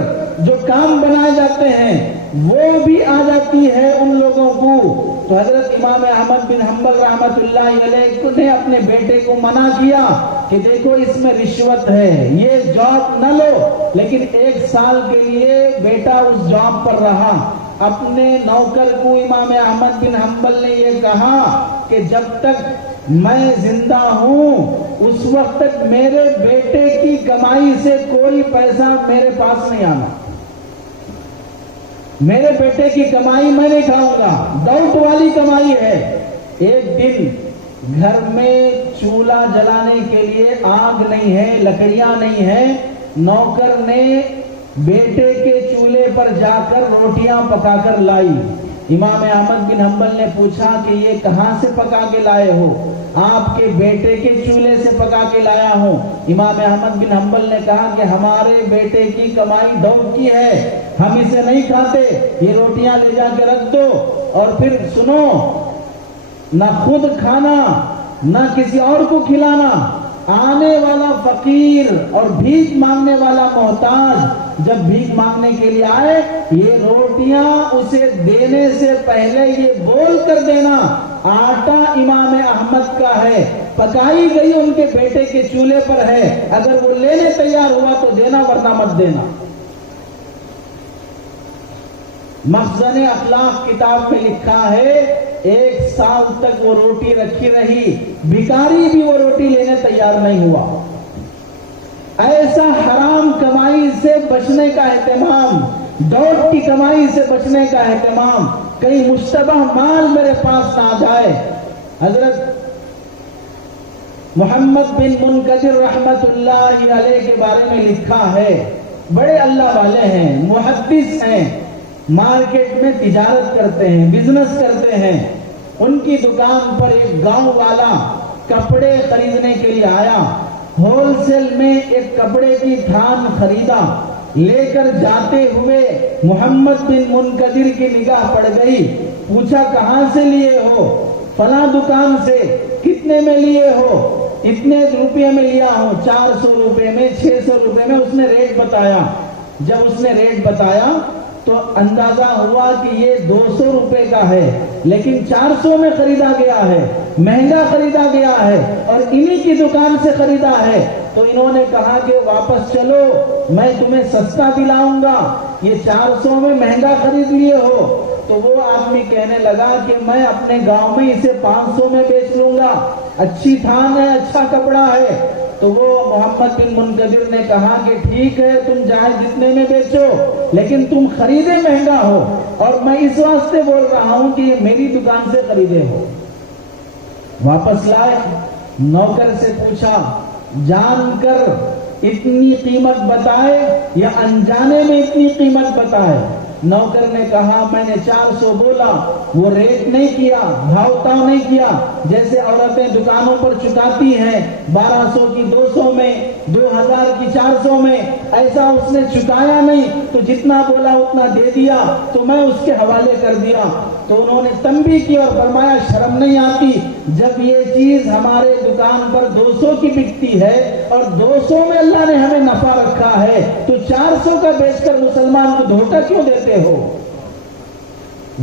جو کام بنائے جاتے ہیں وہ بھی آ جاتی ہے ان لوگوں کو۔ تو حضرت امام احمد بن حنبل رحمت اللہ علیہ نے اپنے بیٹے کو منع کیا کہ دیکھو اس میں رشوت ہے، یہ جاب نہ لو، لیکن 1 سال کے لیے بیٹا اس جاب پر رہا۔ اپنے نوکر کو امام احمد بن حنبل نے یہ کہا کہ جب تک میں زندہ ہوں اس وقت تک میرے بیٹے کی کمائی سے کوئی پیسہ میرے پاس نہیں آنا، میرے بیٹے کی کمائی میں نہیں کھاؤں گا، ڈاؤٹ والی کمائی ہے۔ ایک دن گھر میں چولہا جلانے کے لیے آگ نہیں ہے، لکڑیاں نہیں ہیں، نوکر نے بیٹے کے چولہے پر جا کر روٹیاں پکا کر لائی۔ امام احمد بن حنبل نے پوچھا کہ یہ کہاں سے پکا کے لائے ہو؟ آپ کے بیٹے کے چولہے سے پکا کے لایا ہوں۔ امام احمد بن حنبل نے کہا کہ ہمارے بیٹے کی کمائی ڈاؤٹ کی ہے، ہم اسے نہیں کھاتے، یہ روٹیاں لے جا کے رکھ دو، اور پھر سنو، نہ خود کھانا نہ کسی اور کو کھلانا۔ آنے والا فقیر اور بھیک مانگنے والا محتاج جب بھیک مانگنے کے لیے آئے، یہ روٹیاں اسے دینے سے پہلے یہ بول کر دینا آٹا امام احمد کا ہے، پکائی گئی ان کے بیٹے کے چولہے پر ہے، اگر وہ لینے تیار ہوا تو دینا ورنہ مت دینا۔ مخزن اخلاق کتاب میں لکھا ہے 1 سال تک وہ روٹی رکھی رہی، بھکاری بھی وہ روٹی لینے تیار نہیں ہوا۔ ایسا حرام کمائی سے بچنے کا اہتمام، ڈاؤٹ کی کمائی سے بچنے کا اہتمام، کہیں مشتبہ مال میرے پاس نہ آ جائے۔ حضرت محمد بن منکدر رحمت اللہ علیہ کے بارے میں لکھا ہے، بڑے اللہ والے ہیں، محدث ہیں، مارکیٹ میں تجارت کرتے ہیں، بزنس کرتے ہیں۔ ان کی دکان پر ایک گاؤں والا کپڑے خریدنے کے لیے آیا، ہول سیل میں ایک کپڑے کی تھان خریدا، لے کر جاتے ہوئے محمد بن منکدر کی نگاہ پڑ گئی، پوچھا کہاں سے لیے ہو؟ فلاں دکان سے۔ کتنے میں لیے ہو؟ اتنے روپے میں لیا ہوں، 400 روپے میں، 600 روپے میں۔ اس نے ریٹ بتایا۔ جب اس نے ریٹ بتایا تو اندازہ ہوا کہ یہ 200 روپے کا ہے، لیکن 400 میں خریدا گیا ہے، مہنگا خریدا گیا ہے، اور انہی کی دکان سے خریدا ہے۔ تو انہوں نے کہا کہ واپس چلو، میں تمہیں سستا دلاؤں گا، یہ 400 میں مہنگا خرید لیے ہو۔ تو وہ آدمی کہنے لگا کہ میں اپنے گاؤں میں اسے 500 میں بیچ لوں گا، اچھی تھان ہے، اچھا کپڑا ہے۔ تو وہ محمد بن منکدر نے کہا کہ ٹھیک ہے، تم جائے جتنے میں بیچو، لیکن تم خریدے مہنگا ہو، اور میں اس واسطے بول رہا ہوں کہ یہ میری دکان سے خریدے ہو۔ واپس لائے، نوکر سے پوچھا جان کر اتنی قیمت بتائے یا انجانے میں اتنی قیمت بتائے؟ نوکر نے کہا میں نے 400 بولا، وہ ریٹ نہیں کیا، بھاؤ تاؤ نہیں کیا، جیسے عورتیں دکانوں پر چکاتی ہیں 1200 کی 200 میں، 2000 کی 400 میں، ایسا اس نے چکایا نہیں، تو جتنا بولا اتنا دے دیا، تو میں اس کے حوالے کر دیا۔ تو انہوں نے تنبیہ کی اور فرمایا شرم نہیں آتی، جب یہ چیز ہمارے دکان پر 200 کی بکتی ہے اور 200 میں اللہ نے ہمیں نفع رکھا ہے، تو 400 کا بیچ کر مسلمان کو دھوکہ کیوں دیتے ہو؟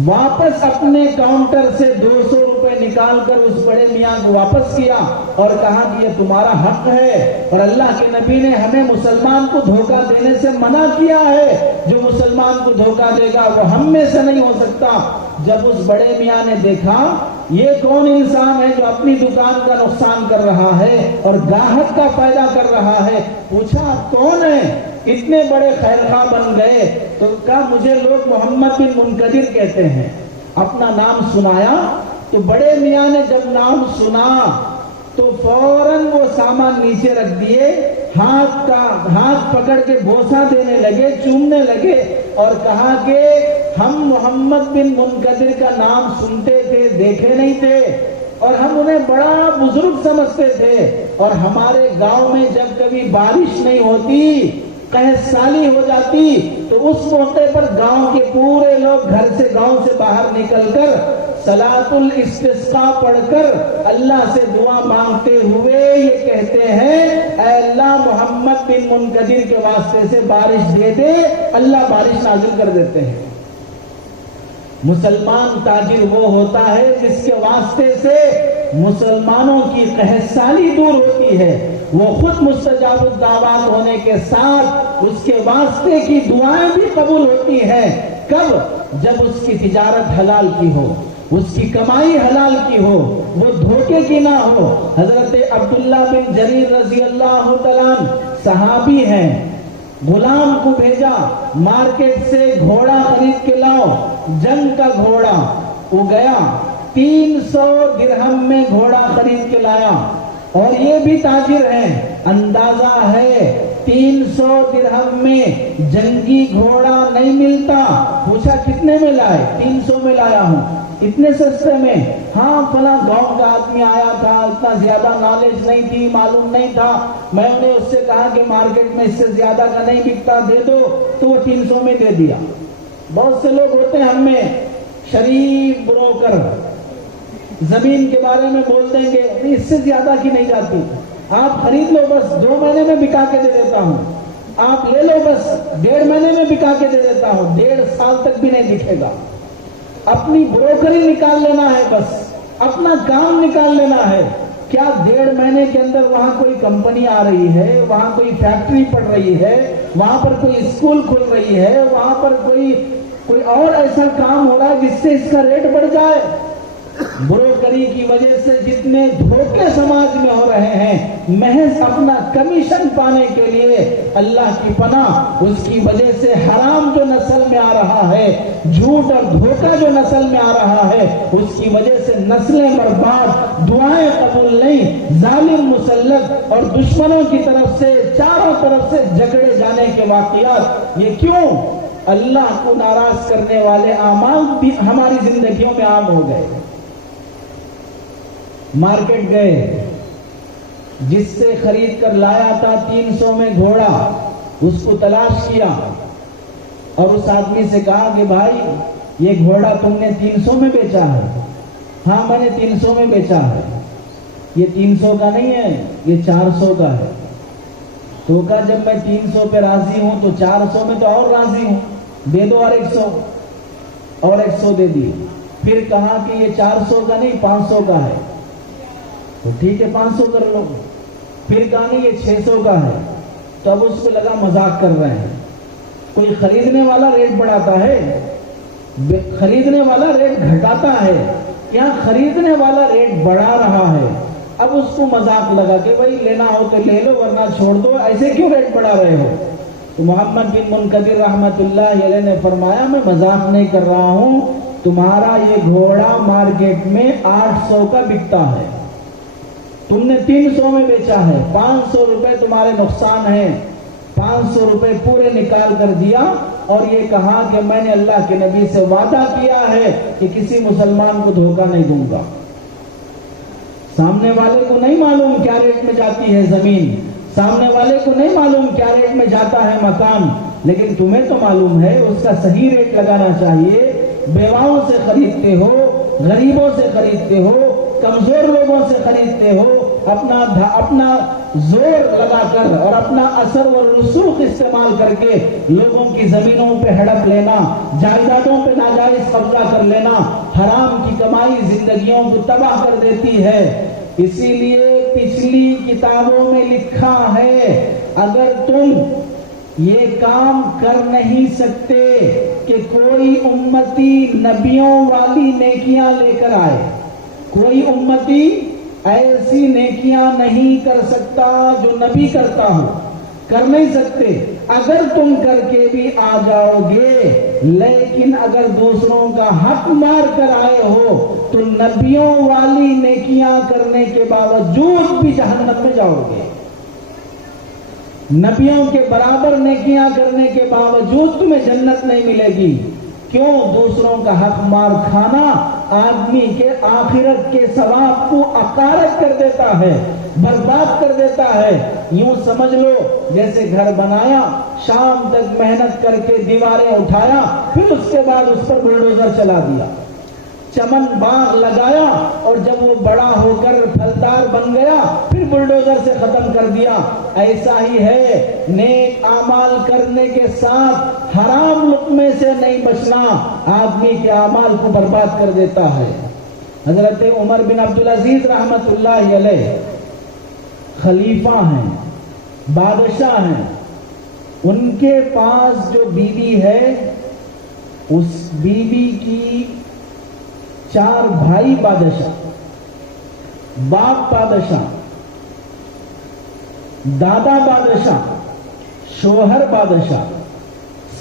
واپس اپنے کاؤنٹر سے 200 روپے نکال کر اس بڑے میاں کو واپس کیا اور کہا کہ یہ تمہارا حق ہے، اور اللہ کے نبی نے ہمیں مسلمان کو دھوکہ دینے سے منع کیا ہے، جو مسلمان کو دھوکہ دے گا وہ ہم میں سے نہیں ہو سکتا۔ جب اس بڑے میاں نے دیکھا یہ کون انسان ہے جو اپنی دکان کا نقصان کر رہا ہے اور گاہک کا فائدہ کر رہا ہے، پوچھا آپ کون ہیں؟ اتنے بڑے خیرخواہ بن گئے، تو کہا مجھے لوگ محمد بن منکدر کہتے ہیں۔ اپنا نام سنایا تو بڑے میاں نے جب نام سنا تو فوراً وہ سامان نیچے رکھ دیے، ہاتھ پکڑ کے بوسہ دینے لگے، چومنے لگے، اور کہا کہ ہم محمد بن منکدر کا نام سنتے تھے، دیکھے نہیں تھے، اور ہم انہیں بڑا بزرگ سمجھتے تھے، اور ہمارے گاؤں میں جب کبھی بارش نہیں ہوتی، قحط سالی ہو جاتی، تو اس موقع پر گاؤں کے پورے لوگ گھر سے گاؤں سے باہر نکل کر صلاۃ الاستسقاء پڑھ کر اللہ سے دعا مانگتے ہوئے یہ کہتے ہیں اے اللہ محمد بن منکدر کے واسطے سے بارش دے دے، اللہ بارش نازل کر دیتے ہیں۔ مسلمان تاجر وہ ہوتا ہے جس کے واسطے سے مسلمانوں کی قحط-سالی دور ہوتی ہے، وہ خود مستجاب الدعوات ہونے کے ساتھ اس کے واسطے کی دعائیں بھی قبول ہوتی ہیں۔ کب؟ جب اس کی تجارت حلال کی ہو، اس کی کمائی حلال کی ہو، وہ دھوکے کی نہ ہو۔ حضرت عبداللہ بن جریر رضی اللہ تعالیٰ صحابی ہیں، غلام کو بھیجا مارکیٹ سے گھوڑا خرید کے لاؤ، جنگ کا گھوڑا۔ وہ گیا 300 درہم میں گھوڑا خرید کے لایا، اور یہ بھی تاجر ہیں، اندازہ ہے 300 درہم میں جنگی گھوڑا نہیں ملتا۔ پوچھا کتنے میں لائے؟ 300 میں لایا ہوں۔ اتنے سستے میں؟ ہاں فلاں گاؤں کا آدمی آیا تھا، اتنا زیادہ نالج نہیں تھی، معلوم نہیں تھا، میں نے اس سے کہا کہ مارکیٹ میں اس سے زیادہ کا نہیں بکتا، دے دو، تو وہ 300 میں دے دیا۔ بہت سے لوگ ہوتے ہیں ہم میں شریف بروکر، زمین کے بارے میں بول دیں گے اس سے زیادہ کی نہیں جاتی، آپ خرید لو بس 2 مہینے میں بکا کے دے دیتا ہوں، آپ لے لو بس 1.5 مہینے میں بکا کے دے دیتا ہوں، 1.5 سال تک بھی نہیں دکھے گا۔ اپنی بروکری نکال لینا ہے، بس اپنا کام نکال لینا ہے۔ کیا 1.5 مہینے کے اندر وہاں کوئی کمپنی آ رہی ہے، وہاں کوئی فیکٹری پڑ رہی ہے، وہاں پر کوئی اسکول کھل رہی ہے، وہاں پر کوئی اور ایسا کام ہو رہا ہے جس سے اس کا ریٹ بڑھ جائے؟ بروکری کی وجہ سے جتنے دھوکے سماج میں ہو رہے ہیں، محض اپنا کمیشن پانے کے لیے، اللہ کی پناہ اس کی وجہ سے حرام جو نسل میں آ رہا ہے، جھوٹ اور دھوکہ جو نسل میں آ رہا ہے، اس کی وجہ سے نسلیں برباد، دعائیں قبول نہیں، ظالم مسلط اور دشمنوں کی طرف سے چاروں طرف سے جھگڑے جانے کے واقعات۔ یہ کیوں؟ اللہ کو ناراض کرنے والے اعمال بھی ہماری زندگیوں میں عام ہو گئے۔ مارکیٹ گئے، جس سے خرید کر لایا تھا 300 میں گھوڑا، اس کو تلاش کیا اور اس آدمی سے کہا کہ بھائی یہ گھوڑا تم نے 300 میں بیچا ہے؟ ہاں میں نے 300 میں بیچا ہے۔ یہ 300 کا نہیں ہے، یہ 400 کا ہے۔ تو کہا جب میں 300 پہ راضی ہوں تو 400 میں تو اور راضی ہوں، دے دو اور 100، اور 100 دے دی۔ پھر کہا کہ یہ 400 کا نہیں 500 کا ہے، تو ٹھیک ہے 500 کر لو۔ پھر کہا نہیں یہ 600 کا ہے، تو اب اس کو لگا مذاق کر رہے ہیں۔ کوئی خریدنے والا ریٹ بڑھاتا ہے، خریدنے والا ریٹ گھٹاتا ہے، یہاں خریدنے والا ریٹ بڑھا رہا ہے۔ اب اس کو مذاق لگا کہ بھائی لینا ہو تو لے لو ورنہ چھوڑ دو، ایسے کیوں ریٹ بڑھا رہے ہو؟ تو محمد بن منقدر رحمت اللہ علیہ نے فرمایا میں مذاق نہیں کر رہا ہوں، تمہارا یہ گھوڑا مارکیٹ میں 800 کا بکتا ہے، تم نے 300 میں بیچا ہے، 500 روپے تمہارے نقصان ہیں، 500 روپے پورے نکال کر دیا، اور یہ کہا کہ میں نے اللہ کے نبی سے وعدہ کیا ہے کہ کسی مسلمان کو دھوکہ نہیں دوں گا۔ سامنے والے کو نہیں معلوم کیا ریٹ میں جاتی ہے زمین، سامنے والے کو نہیں معلوم کیا ریٹ میں جاتا ہے مکان، لیکن تمہیں تو معلوم ہے، اس کا صحیح ریٹ لگانا چاہیے۔ بیواؤں سے خریدتے ہو، غریبوں سے خریدتے ہو، کمزور لوگوں سے خریدتے ہو، اپنا زور لگا کر اور اپنا اثر و رسوخ استعمال کر کے لوگوں کی زمینوں پہ ہڑپ لینا، جائیدادوں پہ ناجائز قبضہ کر لینا، حرام کی کمائی زندگیوں کو تباہ کر دیتی ہے۔ اسی لیے پچھلی کتابوں میں لکھا ہے اگر تم یہ کام کر نہیں سکتے کہ کوئی امتی نبیوں والی نیکیاں لے کر آئے، کوئی امتی ایسی نیکیاں نہیں کر سکتا جو نبی کرتا ہو، کر نہیں سکتے۔ اگر تم کر کے بھی آ جاؤ گے، لیکن اگر دوسروں کا حق مار کر آئے ہو تو نبیوں والی نیکیاں کرنے کے باوجود بھی جہنم میں جاؤ گے۔ نبیوں کے برابر نیکیاں کرنے کے باوجود تمہیں جنت نہیں ملے گی۔ کیوں؟ دوسروں کا حق مار کھانا آدمی کے آخرت کے ثواب کو اکارت کر دیتا ہے، برباد کر دیتا ہے۔ یوں سمجھ لو جیسے گھر بنایا، شام تک محنت کر کے دیواریں اٹھایا، پھر اس کے بعد اس پر بلڈوزر چلا دیا، چمن باغ لگایا اور جب وہ بڑا ہو کر پھلدار بن گیا پھر بلڈوزر سے ختم کر دیا۔ ایسا ہی ہے، نیک اعمال کرنے کے ساتھ حرام لقمے سے نہیں بچنا آدمی کے اعمال کو برباد کر دیتا ہے۔ حضرت عمر بن عبدالعزیز رحمت اللہ علیہ خلیفہ ہیں، بادشاہ ہیں، ان کے پاس جو بیوی ہے اس بیوی کی 4 بھائی بادشاہ، باپ بادشاہ، دادا بادشاہ، شوہر بادشاہ،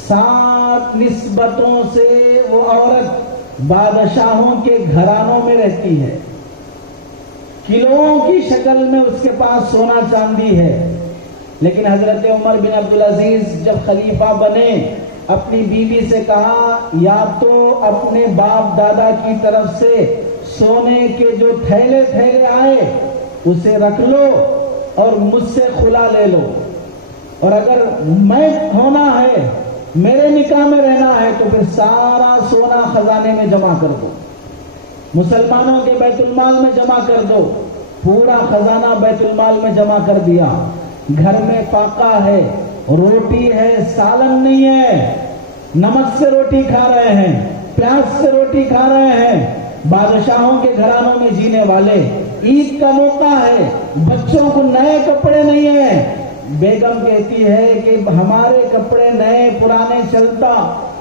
7 نسبتوں سے وہ عورت بادشاہوں کے گھرانوں میں رہتی ہے۔ کلوؤں کی شکل میں اس کے پاس سونا چاندی ہے، لیکن حضرت عمر بن عبدالعزیز جب خلیفہ بنے اپنی بیوی سے کہا یا تو اپنے باپ دادا کی طرف سے سونے کے جو تھیلے تھیلے آئے اسے رکھ لو اور مجھ سے خلا لے لو، اور اگر میں ہونا ہے، میرے نکاح میں رہنا ہے تو پھر سارا سونا خزانے میں جمع کر دو، مسلمانوں کے بیت المال میں جمع کر دو۔ پورا خزانہ بیت المال میں جمع کر دیا۔ گھر میں فاقہ ہے، روٹی ہے، سالن نہیں ہے، نمک سے روٹی کھا رہے ہیں، پیاز سے روٹی کھا رہے ہیں، بادشاہوں کے گھرانوں میں جینے والے۔ عید کا موقع ہے، بچوں کو نئے کپڑے نہیں ہیں، بیگم کہتی ہے کہ ہمارے کپڑے نئے پرانے چلتا،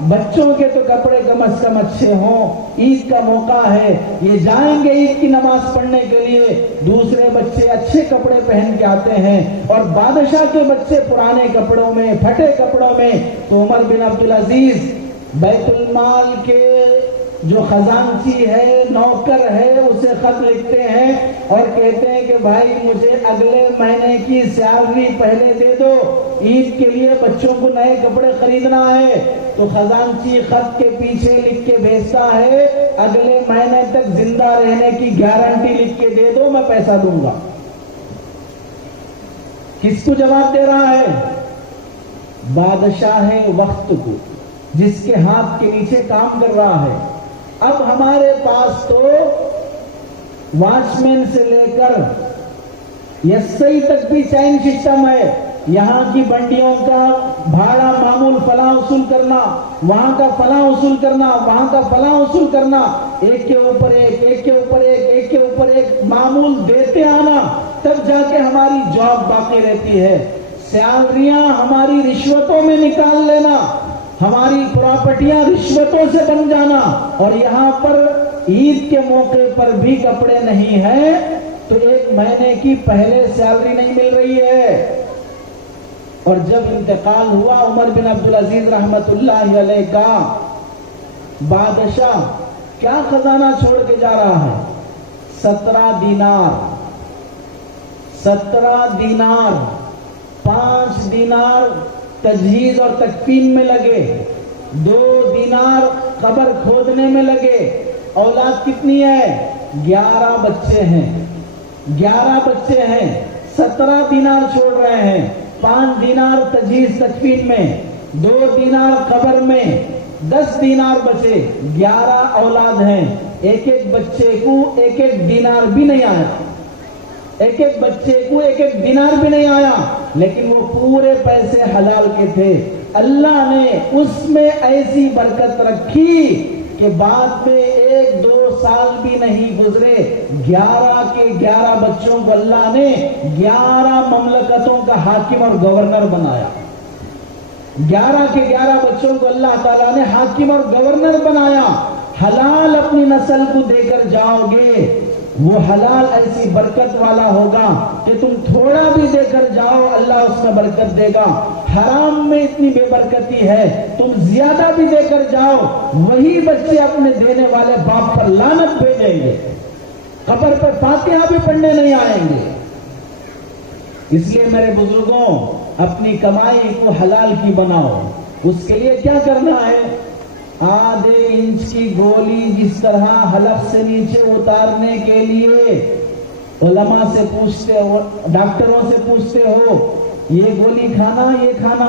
بچوں کے تو کپڑے کم از کم اچھے ہوں، عید کا موقع ہے، یہ جائیں گے عید کی نماز پڑھنے کے لیے، دوسرے بچے اچھے کپڑے پہن کے آتے ہیں اور بادشاہ کے بچے پرانے کپڑوں میں، پھٹے کپڑوں میں۔ تو عمر بن عبدالعزیز بیت المال کے جو خزانچی ہے، نوکر ہے، اسے خط لکھتے ہیں اور کہتے ہیں کہ بھائی مجھے اگلے مہینے کی سیلری پہلے دے دو، عید کے لیے بچوں کو نئے کپڑے خریدنا ہے۔ تو خزانچی خط کے پیچھے لکھ کے بھیجتا ہے اگلے مہینے تک زندہ رہنے کی گارنٹی لکھ کے دے دو، میں پیسہ دوں گا۔ کس کو جواب دے رہا ہے؟ بادشاہ وقت کو، جس کے ہاتھ کے نیچے کام کر رہا ہے۔ اب ہمارے پاس تو واچ مین سے لے کر یسائی تک بھی چین سسٹم ہے، یہاں کی بنڈیوں کا بھاڑا معمول فلاں وصول کرنا، وہاں کا فلاں وصول کرنا، وہاں کا فلاں وصول کرنا، ایک کے اوپر ایک، ایک کے اوپر ایک، ایک کے اوپر ایک معمول دیتے آنا، تب جا کے ہماری جاب باقی رہتی ہے۔ سیلریاں ہماری رشوتوں میں نکال لینا، ہماری پراپرٹیاں رشوتوں سے بن جانا، اور یہاں پر عید کے موقع پر بھی کپڑے نہیں ہیں تو 1 مہینے کی پہلے سیلری نہیں مل رہی ہے۔ اور جب انتقال ہوا عمر بن عبدالعزیز رحمت اللہ علیہ کا، بادشاہ کیا خزانہ چھوڑ کے جا رہا ہے؟ 17 دینار، 17 دینار، 5 دینار تجہیز اور تکفین میں لگے، 2 دینار قبر کھودنے میں لگے۔ اولاد کتنی ہے؟ 11 بچے ہیں، 11 بچے ہیں، 17 دینار چھوڑ رہے ہیں، 5 دینار تجہیز تکفین میں، 2 دینار قبر میں، 10 دینار بچے، 11 اولاد ہیں، ایک ایک بچے کو 1 دینار بھی نہیں آیا، ایک ایک بچے کو 1 دینار بھی نہیں آیا، لیکن وہ پورے پیسے حلال کے تھے۔ اللہ نے اس میں ایسی برکت رکھی کہ بعد میں 1-2 سال بھی نہیں گزرے، 11 کے 11 بچوں کو اللہ نے 11 مملکتوں کا حاکم اور گورنر بنایا۔ 11 کے 11 بچوں کو اللہ تعالیٰ نے حاکم اور گورنر بنایا۔ حلال اپنی نسل کو دے کر جاؤ گے، وہ حلال ایسی برکت والا ہوگا کہ تم تھوڑا بھی دے کر جاؤ اللہ اس میں برکت دے گا۔ حرام میں اتنی بے برکتی ہے، تم زیادہ بھی دے کر جاؤ، وہی بچے اپنے دینے والے باپ پر لعنت بھیجیں گے، قبر پر فاتحہ بھی پڑھنے نہیں آئیں گے۔ اس لیے میرے بزرگوں، اپنی کمائی کو حلال کی بناؤ۔ اس کے لیے کیا کرنا ہے؟ آدھے انچ کی گولی جس طرح حلق سے نیچے اتارنے کے لیے علماء سے پوچھتے ہو، ڈاکٹروں سے پوچھتے ہو، یہ گولی کھانا، یہ کھانا،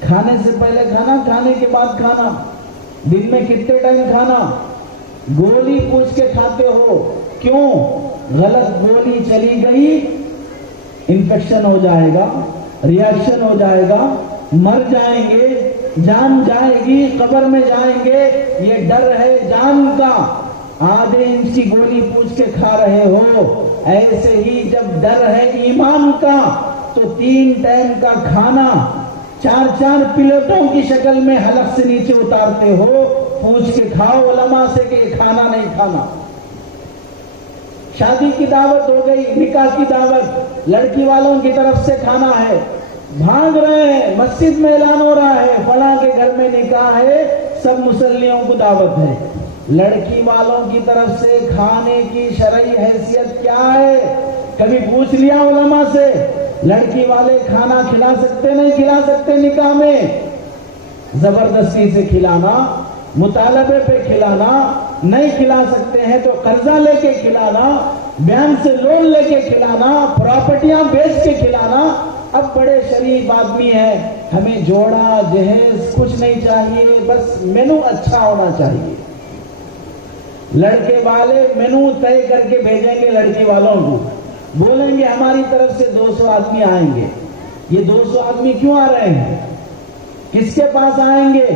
کھانے سے پہلے کھانا، کھانے کے بعد کھانا، دن میں کتنے ٹائم کھانا، گولی پوچھ کے کھاتے ہو، کیوں؟ غلط گولی چلی گئی انفیکشن ہو جائے گا، ریئیکشن ہو جائے گا، مر جائیں گے، جان جائے گی، قبر میں جائیں گے، یہ ڈر ہے جان کا، آدھے انچ کی گولی پوچھ کے کھا رہے ہو۔ ایسے ہی جب ڈر ہے ایمان کا تو 3 ٹائم کا کھانا 4 پلیٹوں کی شکل میں حلق سے نیچے اتارتے ہو، پوچھ کے کھاؤ علماء سے کہ یہ کھانا نہیں کھانا۔ شادی کی دعوت ہو گئی، نکاح کی دعوت، لڑکی والوں کی طرف سے کھانا ہے، بھاگ رہے ہیں، مسجد میں اعلان ہو رہا ہے فلاں کے گھر میں نکاح ہے، سب مسلیوں کو دعوت ہے، لڑکی والوں کی طرف سے کھانے کی شرعی حیثیت کیا ہے؟ کبھی پوچھ لیا علماء سے؟ لڑکی والے کھانا کھلا سکتے نہیں کھلا سکتے نکاح میں؟ زبردستی سے کھلانا، مطالبے پہ کھلانا، نہیں کھلا سکتے ہیں تو قرضہ لے کے کھلانا، بیان سے لون لے کے کھلانا، پراپرٹیاں بیچ کے کھلانا۔ اب بڑے شریف آدمی ہیں، ہمیں جوڑا جہیز کچھ نہیں چاہیے، بس مینو اچھا ہونا چاہیے۔ لڑکے والے مینو طے کر کے بھیجیں گے لڑکی والوں کو، بولیں گے ہماری طرف سے 200 آدمی آئیں گے۔ یہ 200 آدمی کیوں آ رہے ہیں؟ کس کے پاس آئیں گے؟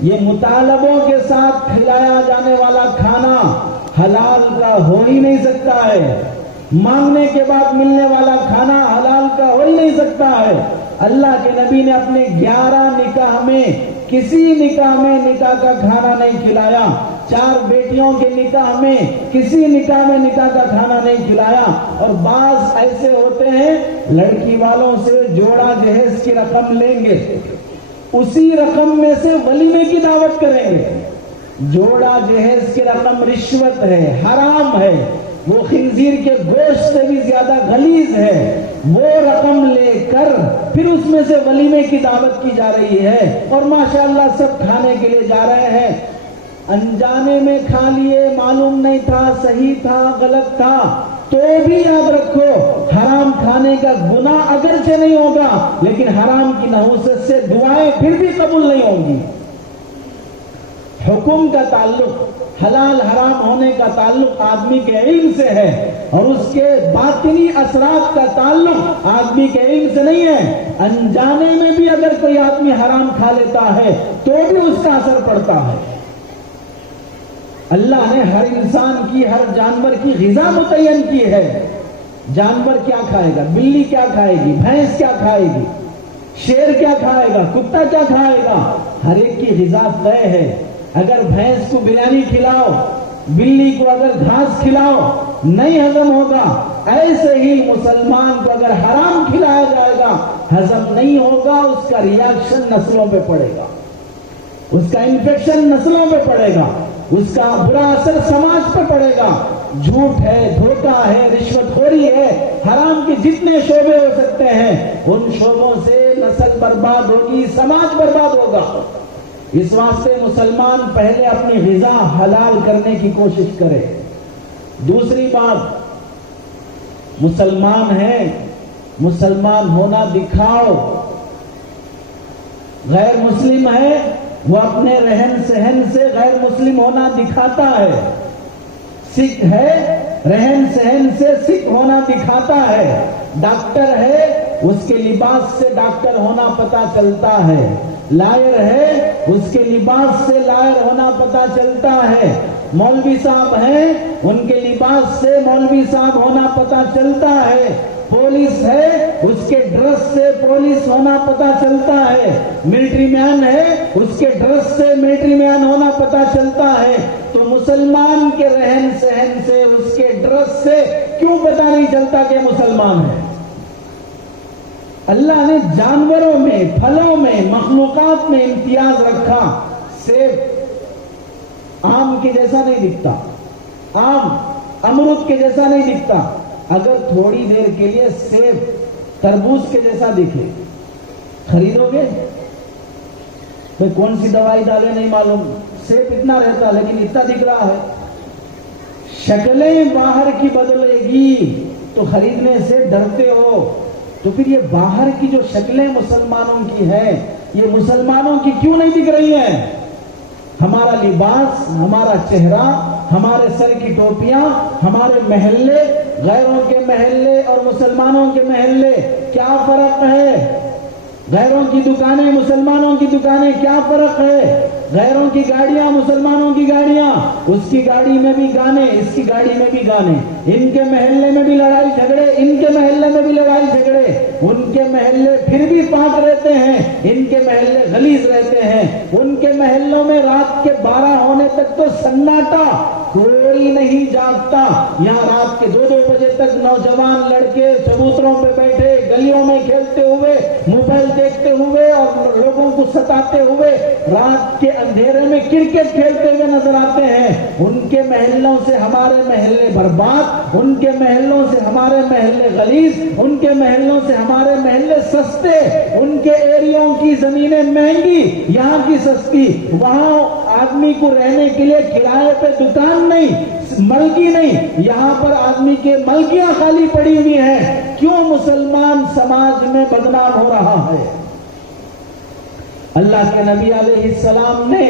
یہ مطالبوں کے ساتھ کھلایا جانے والا کھانا حلال کا ہو ہی نہیں سکتا ہے، مانگنے کے بعد ملنے والا کھانا حلال کا ہو ہی نہیں سکتا ہے۔ اللہ کے نبی نے اپنے 11 نکاح میں کسی نکاح میں نکاح کا کھانا نہیں کھلایا، 4 بیٹیوں کے نکاح میں کسی نکاح میں نکاح کا کھانا نہیں کھلایا۔ اور بعض ایسے ہوتے ہیں لڑکی والوں سے جوڑا جہیز کی رقم لیں گے، اسی رقم میں سے ولیمے کی دعوت کریں گے۔ جوڑا جہیز کی رقم رشوت ہے، حرام ہے، وہ خنزیر کے گوشت سے بھی زیادہ غلیظ ہے، وہ رقم لے کر پھر اس میں سے ولیمے کی دعوت کی جا رہی ہے، اور ماشاءاللہ سب کھانے کے لیے جا رہے ہیں۔ انجانے میں کھا لیے، معلوم نہیں تھا، صحیح تھا غلط تھا، تو بھی یاد رکھو حرام کھانے کا گناہ اگرچہ نہیں ہوگا لیکن حرام کی نحوست سے دعائیں پھر بھی قبول نہیں ہوں گی۔ حکم کا تعلق، حلال حرام ہونے کا تعلق آدمی کے علم سے ہے، اور اس کے باطنی اثرات کا تعلق آدمی کے علم سے نہیں ہے۔ انجانے میں بھی اگر کوئی آدمی حرام کھا لیتا ہے تو بھی اس کا اثر پڑتا ہے۔ اللہ نے ہر انسان کی، ہر جانور کی غذا متعین کی ہے۔ جانور کیا کھائے گا؟ بلی کیا کھائے گی؟ بھینس کیا کھائے گی؟ شیر کیا کھائے گا؟ کتا کیا کھائے گا؟ ہر ایک کی غذا طے ہے۔ اگر بھینس کو بریانی کھلاؤ، بلی کو اگر گھاس کھلاؤ نہیں ہضم ہوگا، ایسے ہی مسلمان کو اگر حرام کھلایا جائے گا ہضم نہیں ہوگا، اس کا ریاکشن نسلوں پہ پڑے گا، اس کا انفیکشن نسلوں پہ پڑے گا، اس کا برا اثر سماج پہ پڑے گا۔ جھوٹ ہے، دھوکہ ہے، رشوت خوری ہے، حرام کے جتنے شعبے ہو سکتے ہیں ان شعبوں سے نسل برباد ہوگی، سماج برباد ہوگا۔ اس واسطے مسلمان پہلے اپنی غذا حلال کرنے کی کوشش کرے۔ دوسری بات، مسلمان ہے، مسلمان ہونا دکھاؤ۔ غیر مسلم ہے، وہ اپنے رہن سہن سے غیر مسلم ہونا دکھاتا ہے۔ سکھ ہے، رہن سہن سے سکھ ہونا دکھاتا ہے۔ ڈاکٹر ہے، اس کے لباس سے ڈاکٹر ہونا پتا چلتا ہے۔ لائر ہے، اس کے لباس سے لائر ہونا پتا چلتا ہے۔ مولوی صاحب ہیں، ان کے لباس سے مولوی صاحب ہونا پتا چلتا ہے۔ پولیس ہے، اس کے ڈریس سے پولیس ہونا پتا چلتا ہے۔ ملٹری مین ہے، اس کے ڈریس سے ملٹری مین ہونا پتا چلتا ہے۔ تو مسلمان کے رہن سہن سے، اس کے ڈریس سے کیوں پتا نہیں چلتا کہ مسلمان ہے؟ اللہ نے جانوروں میں، پھلوں میں، مخلوقات میں امتیاز رکھا۔ سیب آم کے جیسا نہیں دکھتا، آم امرود کے جیسا نہیں دکھتا۔ اگر تھوڑی دیر کے لیے سیب تربوز کے جیسا دکھے، خریدو گے؟ تو کون سی دوائی ڈالے نہیں معلوم، سیب اتنا رہتا لیکن اتنا دکھ رہا ہے۔ شکلیں باہر کی بدلے گی تو خریدنے سے ڈرتے ہو، تو پھر یہ باہر کی جو شکلیں مسلمانوں کی ہے، یہ مسلمانوں کی کیوں نہیں دکھ رہی ہیں؟ ہمارا لباس، ہمارا چہرہ ہمارے سر کی ٹوپیاں، ہمارے محلے، غیروں کے محلے اور مسلمانوں کے محلے، کیا فرق ہے؟ غیروں کی دکانیں، مسلمانوں کی دکانیں، کیا فرق ہے؟ غیروں کی گاڑیاں، مسلمانوں کی گاڑیاں، اس کی گاڑی میں بھی گانے، اس کی گاڑی میں بھی گانے، ان کے محلے میں بھی لڑائی جھگڑے، ان کے محلے میں بھی لڑائی جھگڑے، ان کے محلے پھر بھی پاک رہتے ہیں، ان کے محلے غلیظ رہتے ہیں، ان کے محلوں میں رات کے 12 ہونے تک تو سناٹا، کوئی نہیں جاگتا، یہاں رات کے 2-2 بجے تک نوجوان لڑکے چبوتروں پہ بیٹھے گلیوں میں کھیلتے ہوئے، موبائل دیکھتے ہوئے اور لوگوں کو ستاتے ہوئے رات کے اندھیرے میں کرکٹ کھیلتے ہوئے نظر آتے ہیں۔ ان کے محلوں سے ہمارے محلے برباد، ان کے محلوں سے ہمارے محلے غلیظ، ان کے محلوں سے ہمارے محلے سستے، ان کے ایریوں کی زمینیں مہنگی، یہاں کی سستی، وہاں آدمی کو رہنے کے لیے کرائے پہ دکان نہیں، ملکی نہیں، یہاں پر آدمی کے ملکیاں خالی پڑی ہوئی ہیں۔ کیوں مسلمان سماج میں بدنام ہو رہا ہے؟ اللہ کے نبی علیہ السلام نے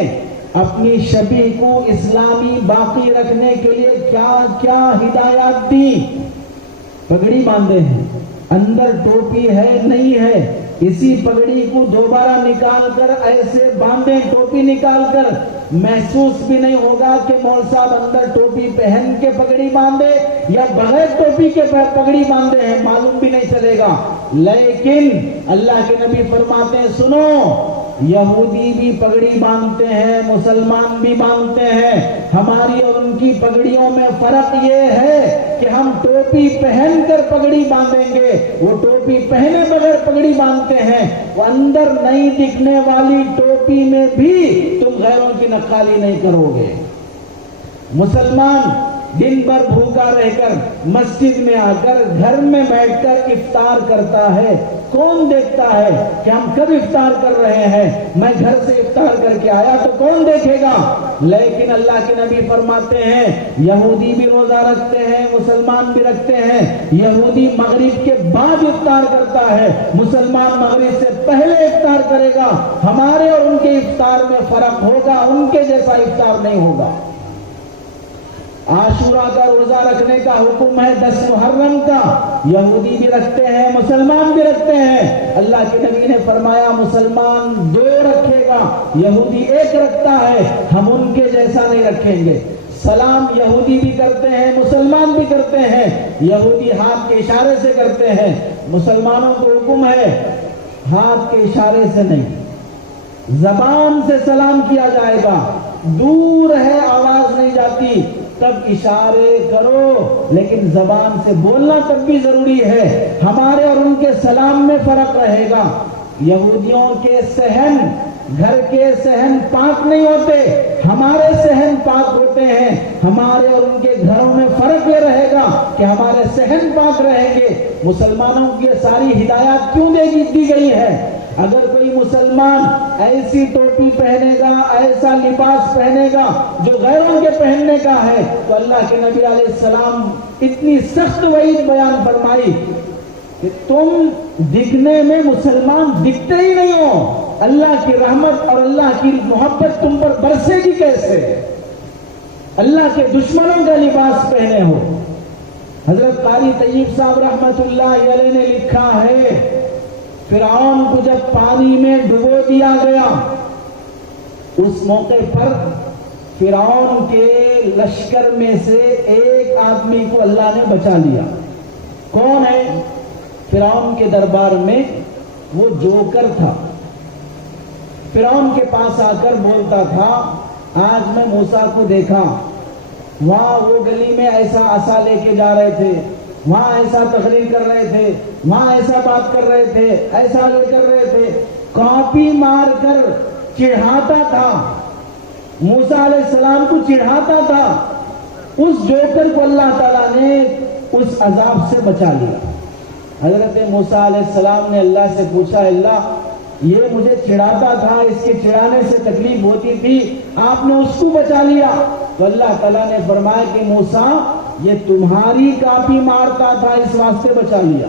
اپنی شبیہ کو اسلامی باقی رکھنے کے لیے کیا کیا ہدایات دی؟ پگڑی باندھے ہیں، اندر ٹوپی ہے نہیں ہے، اسی پگڑی کو دوبارہ نکال کر ایسے باندھیں، ٹوپی نکال کر، محسوس بھی نہیں ہوگا کہ مول صاحب اندر ٹوپی پہن کے پگڑی باندھے یا بغیر ٹوپی کے پگڑی باندھے ہیں، معلوم بھی نہیں چلے گا۔ لیکن اللہ کے نبی فرماتے ہیں سنو، یہودی بھی پگڑی باندھتے ہیں، مسلمان بھی باندھتے ہیں، ہماری اور ان کی پگڑیوں میں فرق یہ ہے کہ ہم ٹوپی پہن کر پگڑی باندھیں گے، وہ ٹوپی پہنے بغیر پگڑی باندھتے ہیں، وہ اندر نہیں دکھنے والی ٹوپی میں بھی تم غیروں کی نقالی نہیں کرو گے۔ مسلمان دن بھر بھوکا رہ کر مسجد میں آ کر گھر میں بیٹھ کر افطار کرتا ہے، کون دیکھتا ہے کہ ہم کب افطار کر رہے ہیں؟ میں گھر سے افطار کر کے آیا تو کون دیکھے گا؟ لیکن اللہ کے نبی فرماتے ہیں یہودی بھی روزہ رکھتے ہیں، مسلمان بھی رکھتے ہیں، یہودی مغرب کے بعد افطار کرتا ہے، مسلمان مغرب سے پہلے افطار کرے گا، ہمارے اور ان کے افطار میں فرق ہوگا، ان کے جیسا افطار نہیں ہوگا۔ عاشورہ کا روزہ رکھنے کا حکم ہے 10 محرم کا، یہودی بھی رکھتے ہیں، مسلمان بھی رکھتے ہیں، اللہ کے نبی نے فرمایا مسلمان 2 رکھے گا، یہودی 1 رکھتا ہے، ہم ان کے جیسا نہیں رکھیں گے۔ سلام یہودی بھی کرتے ہیں، مسلمان بھی کرتے ہیں، یہودی ہاتھ کے اشارے سے کرتے ہیں، مسلمانوں کو حکم ہے ہاتھ کے اشارے سے نہیں، زبان سے سلام کیا جائے گا، دور ہے آواز نہیں جاتی تب اشارے کرو، لیکن زبان سے بولنا تب بھی ضروری ہے۔ ہمارے اور ان کے سلام میں فرق رہے گا۔ یہودیوں کے صحن، گھر کے صحن پاک نہیں ہوتے، ہمارے صحن پاک ہوتے ہیں، ہمارے اور ان کے گھروں میں فرق یہ رہے گا کہ ہمارے صحن پاک رہیں گے۔ مسلمانوں کی ساری ہدایات کیوں دی گئی ہے؟ اگر کوئی مسلمان ایسی ٹوپی پہنے گا، ایسا لباس پہنے گا جو غیروں کے پہننے کا ہے، تو اللہ کے نبی علیہ السلام اتنی سخت وعید بیان فرمائی کہ تم دکھنے میں مسلمان دکھتے ہی نہیں ہو، اللہ کی رحمت اور اللہ کی محبت تم پر برسے گی کیسے؟ اللہ کے دشمنوں کا لباس پہنے ہو۔ حضرت قاری طیب صاحب رحمت اللہ علیہ نے لکھا ہے فرعون کو جب پانی میں ڈبو دیا گیا، اس موقع پر فرعون کے لشکر میں سے ایک آدمی کو اللہ نے بچا لیا۔ کون ہے؟ فرعون کے دربار میں وہ جوکر تھا، فرعون کے پاس آ کر بولتا تھا آج میں موسیٰ کو دیکھا، وہاں وہ گلی میں ایسا عصا لے کے جا رہے تھے، وہاں ایسا تقریر کر رہے تھے، وہاں ایسا بات کر رہے تھے، ایسا لے کر رہے تھے، کاپی مار کر چڑھاتا تھا، موسیٰ علیہ السلام کو چڑھاتا تھا۔ اس جوکر کو اللہ تعالیٰ نے اس عذاب سے بچا لیا۔ حضرت موسیٰ علیہ السلام نے اللہ سے پوچھا اللہ یہ مجھے چڑھاتا تھا، اس کے چڑھانے سے تکلیف ہوتی تھی، آپ نے اس کو بچا لیا۔ تو اللہ تعالیٰ نے فرمایا کہ موسیٰ یہ تمہاری کاپی مارتا تھا اس واسطے بچا لیا،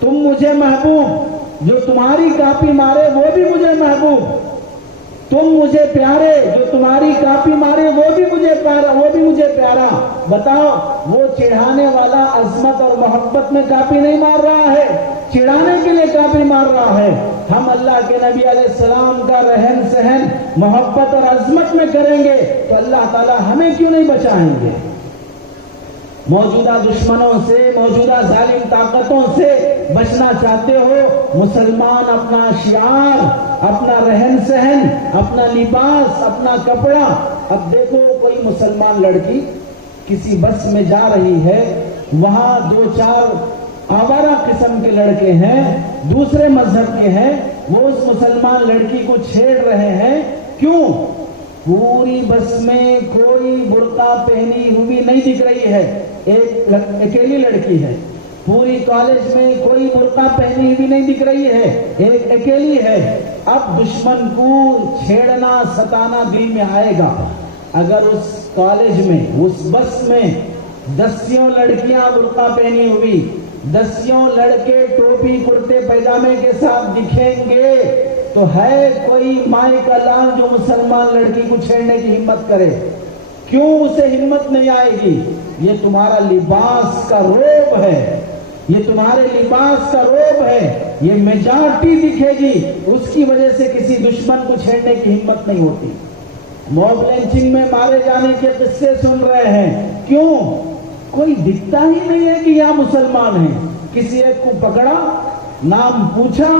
تم مجھے محبوب، جو تمہاری کاپی مارے وہ بھی مجھے محبوب۔ تم مجھے پیارے، جو تمہاری کاپی مارے وہ بھی مجھے پیارا. بتاؤ، وہ چڑھانے والا عظمت اور محبت میں کاپی نہیں مار رہا ہے، چڑھانے کے لیے کاپی مار رہا ہے. ہم اللہ کے نبی علیہ السلام کا رہن سہن محبت اور عظمت میں کریں گے تو اللہ تعالی ہمیں کیوں نہیں بچائیں گے؟ موجودہ دشمنوں سے، موجودہ ظالم طاقتوں سے بچنا چاہتے ہو، مسلمان اپنا شعار، اپنا رہن سہن، اپنا لباس، اپنا کپڑا. اب دیکھو، کوئی مسلمان لڑکی کسی بس میں جا رہی ہے، وہاں 2-4 آوارہ قسم کے لڑکے ہیں، دوسرے مذہب کے ہیں، وہ اس مسلمان لڑکی کو چھیڑ رہے ہیں. کیوں؟ پوری بس میں کوئی برقع پہنی ہوئی نہیں دکھ رہی ہے، ایک اکیلی لڑکی ہے. پوری کالج میں کوئی برقع پہنی ہوئی نہیں دکھ رہی ہے، ایک اکیلی ہے. اب دشمن کو چھیڑنا، ستانا دل میں آئے گا. اگر اس کالج میں، اس بس میں 10 لڑکیاں برقع پہنی ہوئی، 10 لڑکے ٹوپی کرتے پیجامے کے ساتھ دکھیں گے تو ہے کوئی مائی کا لال جو مسلمان لڑکی کو چھیڑنے کی ہمت کرے؟ کیوں اسے ہمت نہیں آئے گی؟ یہ تمہارا لباس کا روب ہے، یہ تمہارے لباس کا روب ہے. یہ میجارٹی دکھے گی، اس کی وجہ سے کسی دشمن کو چھیڑنے کی ہمت نہیں ہوتی. موب لنچنگ میں مارے جانے کے قصے سن رہے ہیں، کیوں؟ کوئی دکھتا ہی نہیں ہے کہ یہاں مسلمان ہیں. کسی ایک کو پکڑا، نام پوچھا،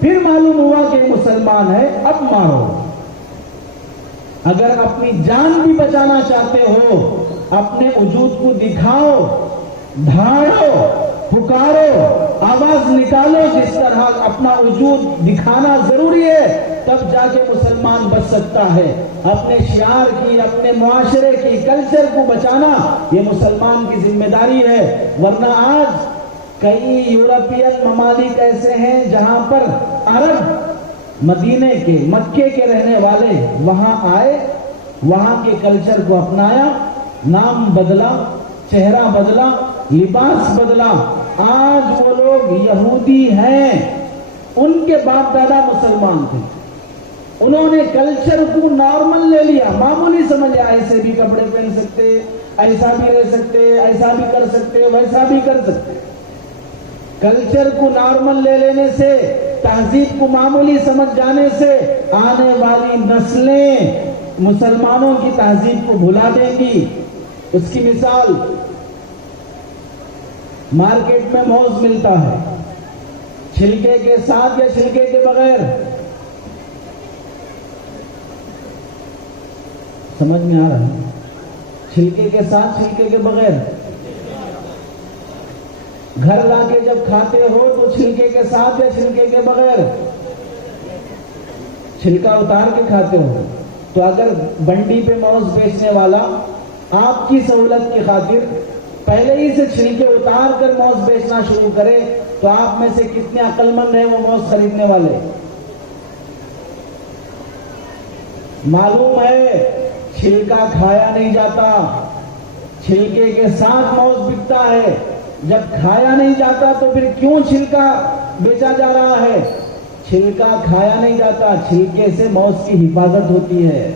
پھر معلوم ہوا کہ مسلمان ہے، اب مارو. اگر اپنی جان بھی بچانا چاہتے ہو، اپنے وجود کو دکھاؤ، دھاڑو، پکارو، آواز نکالو. جس طرح اپنا وجود دکھانا ضروری ہے، تب جا کے مسلمان بچ سکتا ہے. اپنے شعار کی، اپنے معاشرے کی، کلچر کو بچانا یہ مسلمان کی ذمہ داری ہے. ورنہ آج کئی یورپین ممالک ایسے ہیں جہاں پر عرب، مدینے کے، مکے کے رہنے والے وہاں آئے، وہاں کے کلچر کو اپنایا، نام بدلا، چہرہ بدلا، لباس بدلا. آج وہ لوگ یہودی ہیں، ان کے باپ دادا مسلمان تھے، انہوں نے کلچر کو نارمل لے لیا، معمولی سمجھ لیا. ایسے بھی کپڑے پہن سکتے، ایسا بھی رہ سکتے، ایسا بھی کر سکتے، ویسا بھی کر سکتے. کلچر کو نارمل لے لینے سے، تہذیب کو معمولی سمجھ جانے سے آنے والی نسلیں مسلمانوں کی تہذیب کو بھلا دیں گی. اس کی مثال، مارکیٹ میں موز ملتا ہے، چھلکے کے ساتھ یا چھلکے کے بغیر؟ سمجھ میں آ رہا ہے؟ چھلکے کے ساتھ، چھلکے کے بغیر؟ گھر لا کے جب کھاتے ہو تو چھلکے کے ساتھ یا چھلکے کے بغیر؟ چھلکا اتار کے کھاتے ہو. تو اگر بنڈی پہ موز بیچنے والا آپ کی سہولت کی خاطر پہلے ہی سے چھلکے اتار کر موز بیچنا شروع کرے تو آپ میں سے کتنے عقل مند ہیں وہ موز خریدنے والے؟ معلوم ہے چھلکا کھایا نہیں جاتا، چھلکے کے ساتھ موز بکتا ہے. جب کھایا نہیں جاتا تو پھر کیوں چھلکا بیچا جا رہا ہے؟ چھلکا کھایا نہیں جاتا، چھلکے سے موز کی حفاظت ہوتی ہے.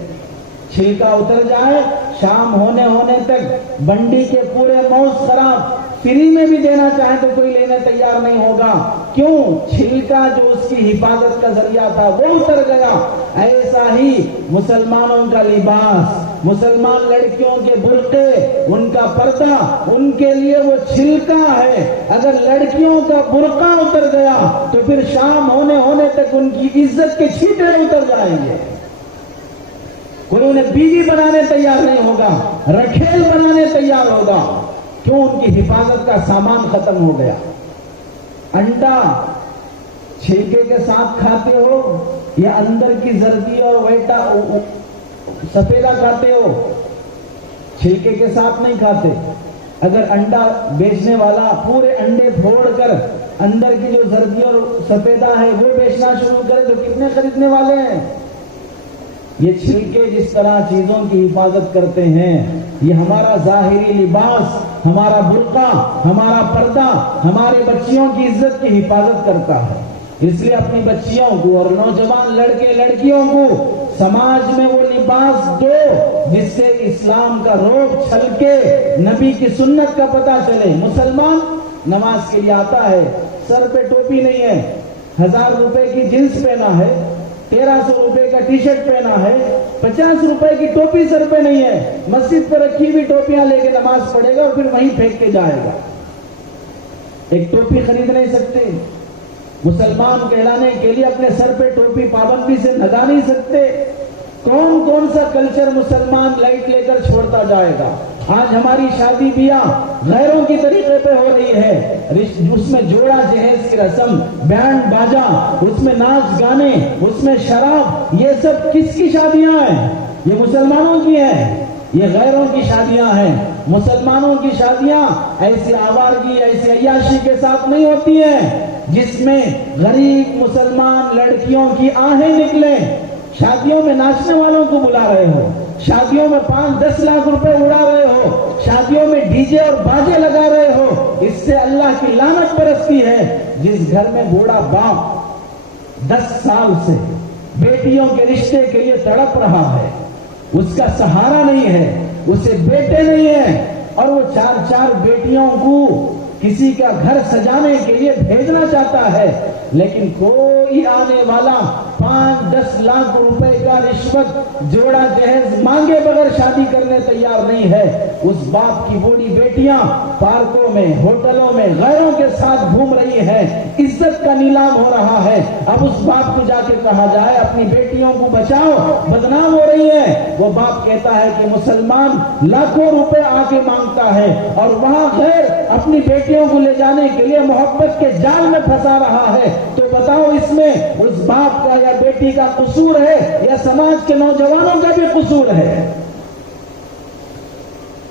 چھلکا اتر جائے، شام ہونے تک بنڈی کے پورے موز خراب. فری میں بھی دینا چاہے تو کوئی لینے تیار نہیں ہوگا. کیوں؟ چھلکا جو اس کی حفاظت کا ذریعہ تھا وہ اتر گیا. ایسا ہی مسلمانوں کا لباس، مسلمان لڑکیوں کے برقعے، ان کا پردہ، ان کے لیے وہ چھلکا ہے. اگر لڑکیوں کا برقع اتر گیا تو پھر شام ہونے تک ان کی عزت کے چھینٹے اتر جائیں گے. کوئی انہیں بیوی بنانے تیار نہیں ہوگا، رکھیل بنانے تیار ہوگا. کیوں؟ ان کی حفاظت کا سامان ختم ہو گیا. انڈا چھلکے کے ساتھ کھاتے ہو یا اندر کی زردی اور ویٹا سفیدہ کھاتے ہو؟ چھلکے کے ساتھ نہیں کھاتے. اگر انڈا بیچنے والا پورے انڈے پھوڑ کر اندر کی جو زردی اور سفیدہ ہے وہ بیچنا شروع کرے تو کتنے خریدنے والے ہیں؟ یہ چھلکے جس طرح چیزوں کی حفاظت کرتے ہیں، یہ ہمارا ظاہری لباس، ہمارا برقع، ہمارا پردہ، ہمارے بچیوں کی عزت کی حفاظت کرتا ہے. اس لیے اپنی بچیوں کو اور نوجوان لڑکے لڑکیوں کو سماج میں وہ لباس دو جس سے اسلام کا روب چھلکے، نبی کی سنت کا پتہ چلے۔ مسلمان نماز کے لیے آتا ہے، سر پہ ٹوپی نہیں ہے، 1000 روپے کی جینس پہنا ہے، 1300 روپے کا ٹی شرٹ پہنا ہے، 50 روپے کی ٹوپی سر پہ نہیں ہے، مسجد پر رکھی ہوئی ٹوپیاں لے کے نماز پڑھے گا اور پھر وہیں پھینک کے جائے گا۔ ایک ٹوپی خرید نہیں سکتے، مسلمان کہلانے کے لیے اپنے سر پہ ٹوپی پابندی سے لگا نہیں سکتے۔ کون کون سا کلچر مسلمان لائٹ لے کر چھوڑتا جائے گا؟ آج ہماری شادی بیاہ غیروں کی طریقے پہ ہو رہی ہے، اس میں جوڑا جہیز کی رسم، بینڈ باجا، اس میں ناچ گانے، اس میں شراب، یہ سب کس کی شادیاں ہیں؟ یہ مسلمانوں کی ہیں، یہ غیروں کی شادیاں ہیں۔ مسلمانوں کی شادیاں ایسی آوارگی، ایسی عیاشی کے ساتھ نہیں ہوتی ہیں جس میں غریب مسلمان لڑکیوں کی آہیں نکلیں۔ شادیوں میں ناچنے والوں کو بلا رہے ہو، شادیوں میں 5-10 لاکھ روپے اڑا رہے ہو، شادیوں میں ڈی جے اور باجے لگا رہے ہو، اس سے اللہ کی لعنت برستی ہے۔ جس گھر میں بوڑھا باپ 10 سال سے بیٹیوں کے رشتے کے لیے تڑپ رہا ہے، اس کا سہارا نہیں ہے، اسے بیٹے نہیں ہیں، اور وہ 4 بیٹیوں کو کسی کا گھر سجانے کے لیے بھیجنا چاہتا ہے، لیکن کوئی آنے والا 5-10 لاکھ روپے کا رشوت جوڑا جہیز مانگے بغیر شادی کرنے تیار نہیں ہے۔ اس باپ کی بوڑھی بیٹیاں پارکوں میں، ہوٹلوں میں غیروں کے ساتھ گھوم رہی ہیں، عزت کا نیلام ہو رہا ہے۔ اب اس باپ کو جا کے کہا جائے اپنی بیٹیوں کو بچاؤ، بدنام ہو رہی ہیں، وہ باپ کہتا ہے کہ مسلمان لاکھوں روپے آ کے مانگتا ہے، اور وہاں غیر اپنی بیٹیوں کو لے جانے کے لیے محبت کے جال میں پھنسا رہا ہے۔ تو بتاؤ اس میں اس باپ کا یا بیٹی کا قصور ہے یا سماج کے نوجوانوں کا بھی قصور ہے؟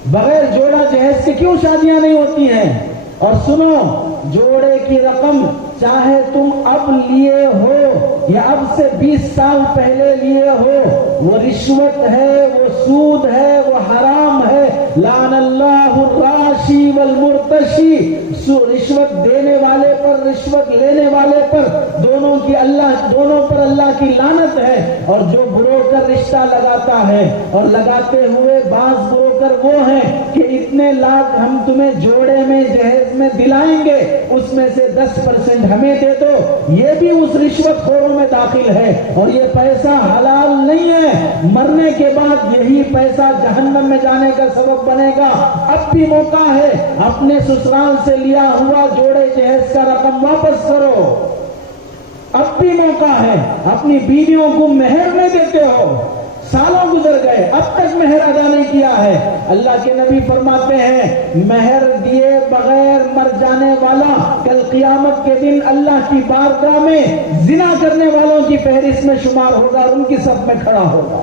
بغیر جوڑا جہیز کے کیوں شادیاں نہیں ہوتی ہیں؟ اور سنو، جوڑے کی رقم چاہے تم اب لیے ہو یا اب سے 20 سال پہلے لیے ہو، وہ رشوت ہے، وہ سود ہے، وہ حرام ہے۔ لعن اللہ الراشی والمرتشی، رشوت دینے والے پر، رشوت لینے والے پر، دونوں پر اللہ کی لعنت ہے۔ اور جو بروکر رشتہ لگاتا ہے، اور لگاتے ہوئے بعض بروکر وہ ہیں کہ اتنے لاکھ ہم تمہیں جوڑے میں جہیز میں دلائیں گے، اس میں سے 10% ہمیں دے دو، یہ بھی اس رشوت خوروں میں داخل ہے، اور یہ پیسہ حلال نہیں ہے۔ مرنے کے بعد یہی پیسہ جہنم میں جانے کا سبب بنے گا۔ اب بھی موقع ہے، اپنے سسرال سے لیا ہوا جوڑے جہیز کا رقم واپس کرو۔ اب بھی موقع ہے، اپنی بیویوں کو مہر نہیں دیتے ہو، سالوں گزر گئے اب تک مہر ادا نہیں کیا ہے۔ اللہ کے نبی فرماتے ہیں مہر دیے بغیر مر جانے والا کل قیامت کے دن اللہ کی بارگاہ میں زنا کرنے والوں کی فہرست میں شمار ہوگا، ان کی صف میں کھڑا ہوگا۔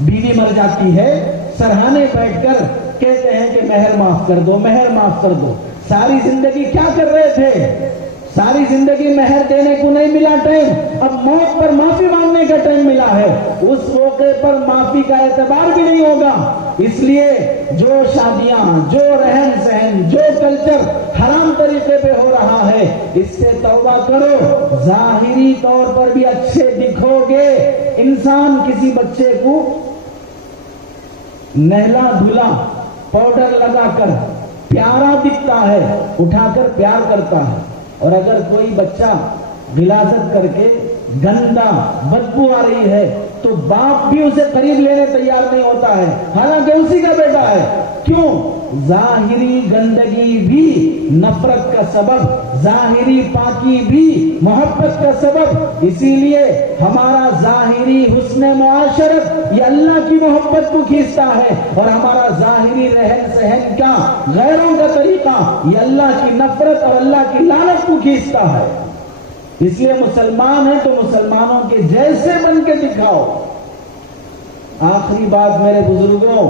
بیوی مر جاتی ہے، سرہانے بیٹھ کر کہتے ہیں کہ مہر معاف کر دو، مہر معاف کر دو۔ ساری زندگی کیا کر رہے تھے؟ ساری زندگی مہر دینے کو نہیں ملا ٹائم، اب موت پر معافی مانگنے کا ٹائم ملا ہے، اس موقع پر معافی کا اعتبار بھی نہیں ہوگا۔ اس لیے جو شادیاں، جو رہن سہن، جو کلچر حرام طریقے پہ ہو رہا ہے، اس سے توبہ کرو۔ ظاہری طور پر بھی اچھے دکھو گے۔ انسان کسی بچے کو نہلا دھلا پاؤڈر لگا کر پیارا دکھتا ہے، اٹھا کر پیار کرتا ہے، اور اگر کوئی بچہ غلاظت کر کے گندا بدبو آ رہی ہے تو باپ بھی اسے قریب لینے تیار نہیں ہوتا ہے، حالانکہ اسی کا بیٹا ہے۔ کیوں؟ ظاہری گندگی بھی نفرت کا سبب، ظاہری پاکی بھی محبت کا سبب۔ اسی لیے ہمارا ظاہری حسن معاشرت یہ اللہ کی محبت کو کھینچتا ہے، اور ہمارا ظاہری رہن سہن کا غیروں کا طریقہ یہ اللہ کی نفرت اور اللہ کی لعنت کو کھینچتا ہے۔ اس لیے مسلمان ہیں تو مسلمانوں کے جیسے بن کے دکھاؤ۔ آخری بات میرے بزرگوں،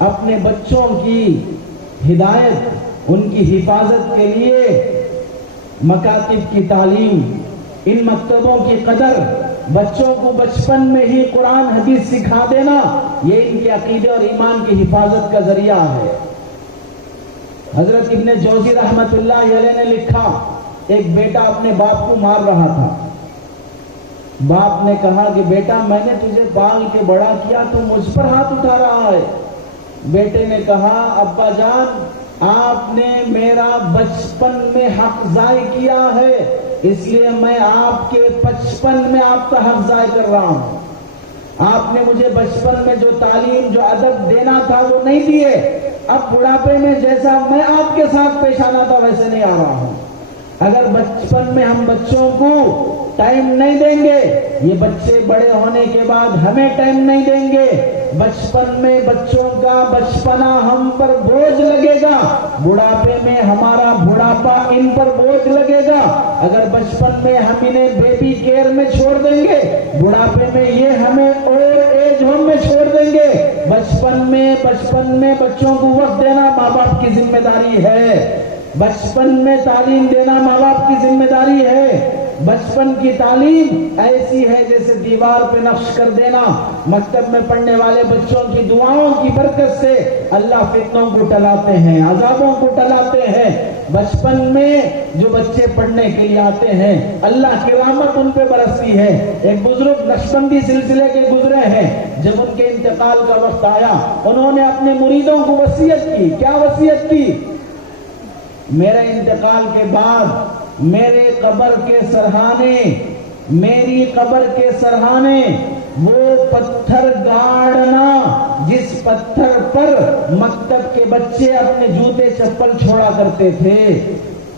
اپنے بچوں کی ہدایت، ان کی حفاظت کے لیے مکاتب کی تعلیم، ان مکتبوں کی قدر، بچوں کو بچپن میں ہی قرآن حدیث سکھا دینا، یہ ان کے عقیدے اور ایمان کی حفاظت کا ذریعہ ہے۔ حضرت ابن جوزی رحمت اللہ علیہ نے لکھا ایک بیٹا اپنے باپ کو مار رہا تھا. باپ نے کہا کہ بیٹا میں نے تجھے پال کے بڑا کیا، تو مجھ پر ہاتھ اٹھا رہا ہے. بیٹے نے کہا ابا جان آپ نے میرا بچپن میں حق ضائع کیا ہے، اس لیے میں آپ کے بچپن میں آپ کا حق ضائع کر رہا ہوں. آپ نے مجھے بچپن میں جو تعلیم جو ادب دینا تھا وہ نہیں دیے، اب بڑھاپے میں جیسا میں آپ کے ساتھ پیش آنا تھا ویسے نہیں آ رہا ہوں. اگر بچپن میں ہم بچوں کو ٹائم نہیں دیں گے، یہ بچے بڑے ہونے کے بعد ہمیں ٹائم نہیں دیں گے. بچپن میں بچوں کا بچپنا ہم پر بوجھ لگے گا، بڑھاپے میں ہمارا بڑھاپا ان پر بوجھ لگے گا. اگر بچپن میں ہم انہیں بیبی کیئر میں چھوڑ دیں گے، بڑھاپے میں یہ ہمیں اولڈ ایج ہوم میں چھوڑ دیں گے. بچپن میں بچوں کو وقت دینا ماں باپ کی ذمہ داری ہے. بچپن میں تعلیم دینا ماں باپ کی ذمہ داری ہے. بچپن کی تعلیم ایسی ہے جیسے دیوار پہ نقش کر دینا. مکتب میں پڑھنے والے بچوں کی دعاؤں کی برکت سے اللہ فتنوں کو ٹلاتے ہیں، عذابوں کو ٹلاتے ہیں. بچپن میں جو بچے پڑھنے کے لیے آتے ہیں اللہ کی رحمت ان پہ برستی ہے. ایک بزرگ نقشبندی سلسلے کے گزرے ہیں، جب ان کے انتقال کا وقت آیا انہوں نے اپنے مریدوں کو وصیت کی. کیا وصیت کی؟ میرے انتقال کے بعد میری قبر کے سرہانے وہ پتھر گاڑنا جس پتھر پر مکتب کے بچے اپنے جوتے چپل چھوڑا کرتے تھے.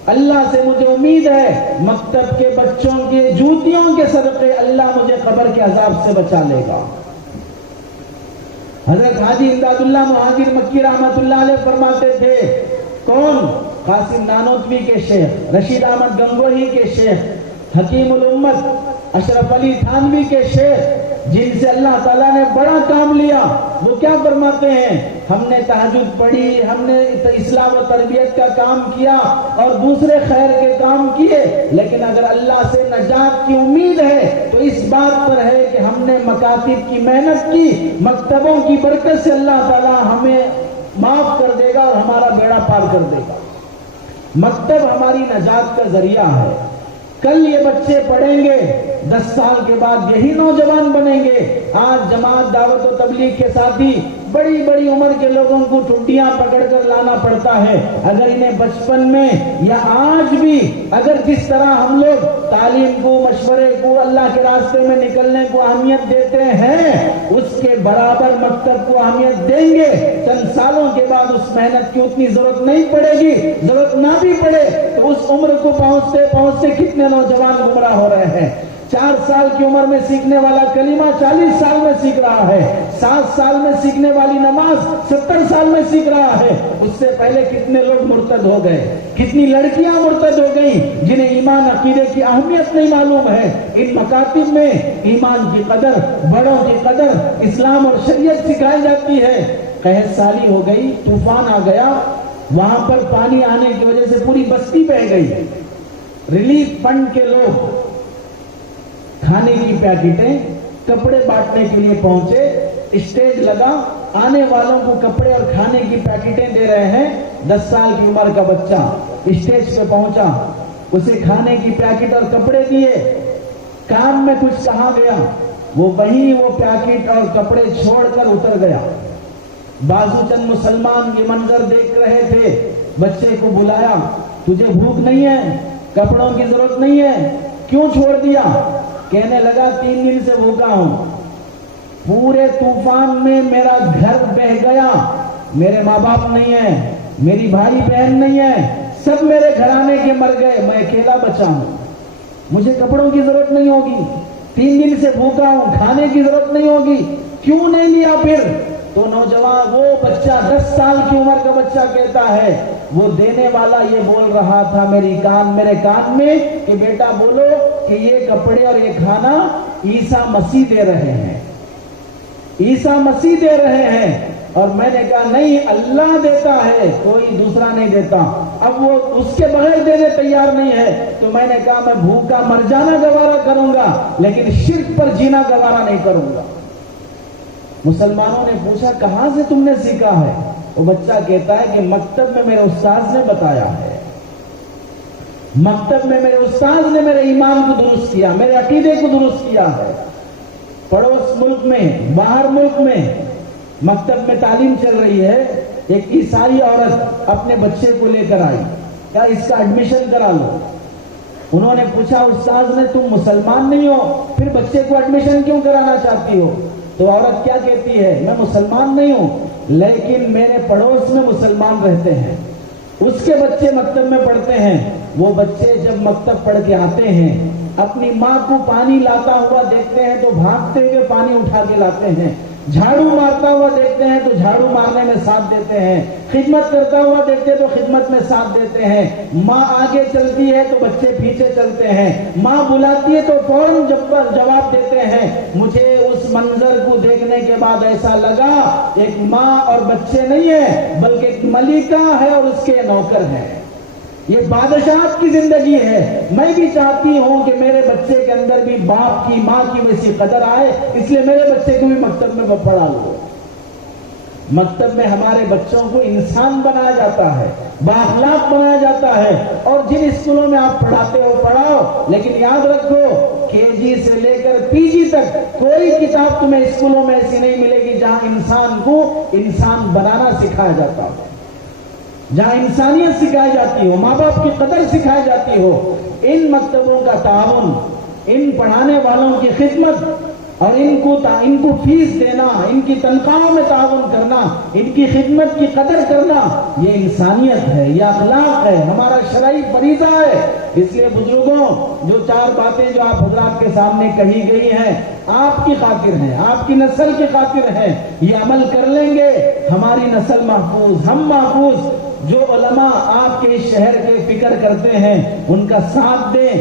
اللہ سے مجھے امید ہے مکتب کے بچوں کے جوتیوں کے صدقے اللہ مجھے قبر کے عذاب سے بچا لے گا. حضرت حاجی امداد اللہ مہاجر مکی رحمت اللہ علیہ فرماتے تھے، کون؟ قاسم نانوتوی کے شیخ، رشید احمد گنگوہی کے شیخ، حکیم الامت اشرف علی تھانوی کے شیخ، جن سے اللہ تعالیٰ نے بڑا کام لیا. وہ کیا فرماتے ہیں؟ ہم نے تہجد پڑھی، ہم نے اسلام و تربیت کا کام کیا اور دوسرے خیر کے کام کیے، لیکن اگر اللہ سے نجات کی امید ہے تو اس بات پر ہے کہ ہم نے مکاتب کی محنت کی، مکتبوں کی برکت سے اللہ تعالیٰ ہمیں معاف کر دے گا اور ہمارا بیڑا پار کر دے گا. مکتب ہماری نجات کا ذریعہ ہے. کل یہ بچے پڑھیں گے، 10 سال کے بعد یہی نوجوان بنیں گے. آج جماعت دعوت و تبلیغ کے ساتھی بڑی بڑی عمر کے لوگوں کو ٹھڈیاں پکڑ کر لانا پڑتا ہے. اگر انہیں بچپن میں یا آج بھی اگر جس طرح ہم لوگ تعلیم کو، مشورے کو، اللہ کے راستے میں نکلنے کو اہمیت دیتے ہیں، اس کے برابر مکتب کو اہمیت دیں گے، چند سالوں کے بعد اس محنت کی اتنی ضرورت نہیں پڑے گی. ضرورت نہ بھی پڑے تو اس عمر کو پہنچتے پہنچتے کتنے نوجوان گمراہ ہو رہے ہیں. 4 سال کی عمر میں سیکھنے والا کلمہ 40 سال میں سیکھ رہا ہے. 7 سال میں سیکھنے والی نماز 70 سال میں سیکھ رہا ہے. اس سے پہلے کتنے لوگ مرتد ہو گئے، کتنی لڑکیاں مرتد ہو گئیں جنہیں ایمان عقیدے کی اہمیت نہیں معلوم ہے. ان مکاتب میں ایمان کی قدر، بڑوں کی قدر، اسلام اور شریعت سکھائی جاتی ہے. قحط سالی ہو گئی، طوفان آ گیا، وہاں پر پانی آنے کی وجہ سے پوری بستی بہہ گئی. ریلیف فنڈ کے لوگ کھانے کی پیکٹیں، کپڑے بانٹنے کے لیے پہنچے. اسٹیج لگا، آنے والوں کو کپڑے اور کھانے کی پیکٹیں دے رہے ہیں. 10 سال کی عمر کا بچہ اسٹیج پہ پہنچا، اسے کھانے کی پیکٹ اور کپڑے دیے. کام میں کچھ کہا گیا، وہ پیکٹ اور کپڑے چھوڑ کر اتر گیا. بازو چند مسلمان یہ منظر دیکھ رہے تھے. بچے کو بلایا، تجھے بھوک نہیں ہے، کپڑوں کی ضرورت نہیں ہے، کیوں چھوڑ دیا؟ کہنے لگا 3 دن سے بھوکا ہوں، پورے طوفان میں میرا گھر بہہ گیا، میرے ماں باپ نہیں ہیں، میری بھائی بہن نہیں ہے، سب میرے گھرانے کے مر گئے، میں اکیلا بچا ہوں، مجھے کپڑوں کی ضرورت نہیں ہوگی، 3 دن سے بھوکا ہوں، کھانے کی ضرورت نہیں ہوگی، کیوں نہیں لیا پھر؟ تو نوجوان، وہ بچہ 10 سال کی عمر کا بچہ کہتا ہے، وہ دینے والا یہ بول رہا تھا میرے کان میں کہ بیٹا بولو کہ یہ کپڑے اور یہ کھانا عیسیٰ مسیح دے رہے ہیں، عیسیٰ مسیح دے رہے ہیں. اور میں نے کہا نہیں، اللہ دیتا ہے، کوئی دوسرا نہیں دیتا. اب وہ اس کے بغیر دینے تیار نہیں ہے، تو میں نے کہا میں بھوکا مر جانا گوارا کروں گا لیکن شرک پر جینا گوارا نہیں کروں گا. مسلمانوں نے پوچھا کہاں سے تم نے سیکھا ہے؟ وہ بچہ کہتا ہے کہ مکتب میں میرے استاد نے بتایا ہے. مکتب میں میرے استاذ نے میرے ایمان کو درست کیا، میرے عقیدے کو درست کیا ہے۔ پڑوس ملک میں، باہر ملک میں مکتب میں تعلیم چل رہی ہے، ایک عیسائی عورت اپنے بچے کو لے کر آئی، کیا اس کا ایڈمیشن کرا لو۔ انہوں نے پوچھا استاذ نے تم مسلمان نہیں ہو پھر بچے کو ایڈمیشن کیوں کرانا چاہتی ہو؟ تو عورت کیا کہتی ہے، میں مسلمان نہیں ہوں لیکن میرے پڑوس میں مسلمان رہتے ہیں، اس کے بچے مکتب میں پڑھتے ہیں، وہ بچے جب مکتب پڑھ کے آتے ہیں اپنی ماں کو پانی لاتا ہوا دیکھتے ہیں تو بھاگتے ہوئے پانی اٹھا کے لاتے ہیں، جھاڑو مارتا ہوا دیکھتے ہیں تو جھاڑو مارنے میں ساتھ دیتے ہیں، خدمت کرتا ہوا دیکھتے تو خدمت میں ساتھ دیتے ہیں، ماں آگے چلتی ہے تو بچے پیچھے چلتے ہیں، ماں بلاتی ہے تو فوراً جواب دیتے ہیں۔ مجھے اس منظر کو دیکھنے کے بعد ایسا لگا ایک ماں اور بچے نہیں ہے بلکہ ایک ملکہ ہے اور اس کے نوکر ہے، یہ بادشاہت کی زندگی ہے۔ میں بھی چاہتی ہوں کہ میرے بچے کے اندر بھی باپ کی ماں کی ویسی قدر آئے، اس لیے میرے بچے کو بھی مکتب میں پڑھا لو۔ مکتب میں ہمارے بچوں کو انسان بنایا جاتا ہے، بااخلاق بنایا جاتا ہے، اور جن اسکولوں میں آپ پڑھاتے ہو پڑھاؤ، لیکن یاد رکھو KG سے لے کر PG تک کوئی کتاب تمہیں اسکولوں میں ایسی نہیں ملے گی جہاں انسان کو انسان بنانا سکھایا جاتا ہو، جہاں انسانیت سکھائی جاتی ہو، ماں باپ کی قدر سکھائی جاتی ہو۔ ان مکتبوں کا تعاون، ان پڑھانے والوں کی خدمت اور ان کو فیس دینا، ان کی تنخواہوں میں تعاون کرنا، ان کی خدمت کی قدر کرنا، یہ انسانیت ہے، یہ اخلاق ہے، ہمارا شرعی فریضہ ہے۔ اس لیے بزرگوں، جو چار باتیں جو آپ حضرات کے سامنے کہی گئی ہیں آپ کی خاطر ہیں، آپ کی نسل کی خاطر ہیں، یہ عمل کر لیں گے ہماری نسل محفوظ، ہم محفوظ۔ جو علماء آپ کے اس شہر کے فکر کرتے ہیں ان کا ساتھ دیں،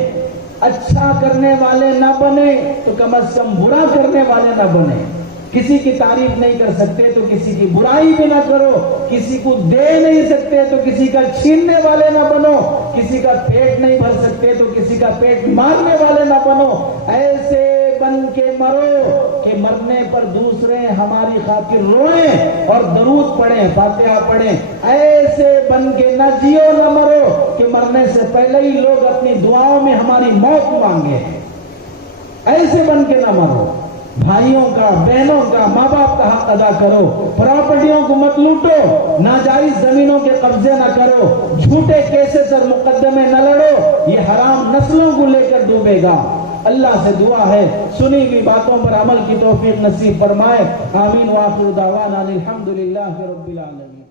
اچھا کرنے والے نہ بنے تو کم از کم برا کرنے والے نہ بنے۔ کسی کی تعریف نہیں کر سکتے تو کسی کی برائی بھی نہ کرو، کسی کو دے نہیں سکتے تو کسی کا چھیننے والے نہ بنو، کسی کا پیٹ نہیں بھر سکتے تو کسی کا پیٹ مارنے والے نہ بنو۔ ایسے بن کے مرو کہ مرنے پر دوسرے ہماری خاطر روئیں اور درود پڑھیں، فاتحہ پڑھیں۔ ایسے بن کے نہ جیو نہ مرو کہ مرنے سے پہلے ہی لوگ اپنی دعاؤں میں ہماری موت مانگے۔ ایسے بن کے نہ مرو۔ بھائیوں کا، بہنوں کا، ماں باپ کا حق ادا کرو، پراپرٹیوں کو مت لوٹو، ناجائز زمینوں کے قبضے نہ کرو، جھوٹے کیسز اور مقدمے نہ لڑو، یہ حرام نسلوں کو لے کر ڈوبے گا۔ اللہ سے دعا ہے سنی ہوئی باتوں پر عمل کی توفیق نصیب فرمائے۔ آمین وآخر دعوانا الحمدللہ رب العالمین۔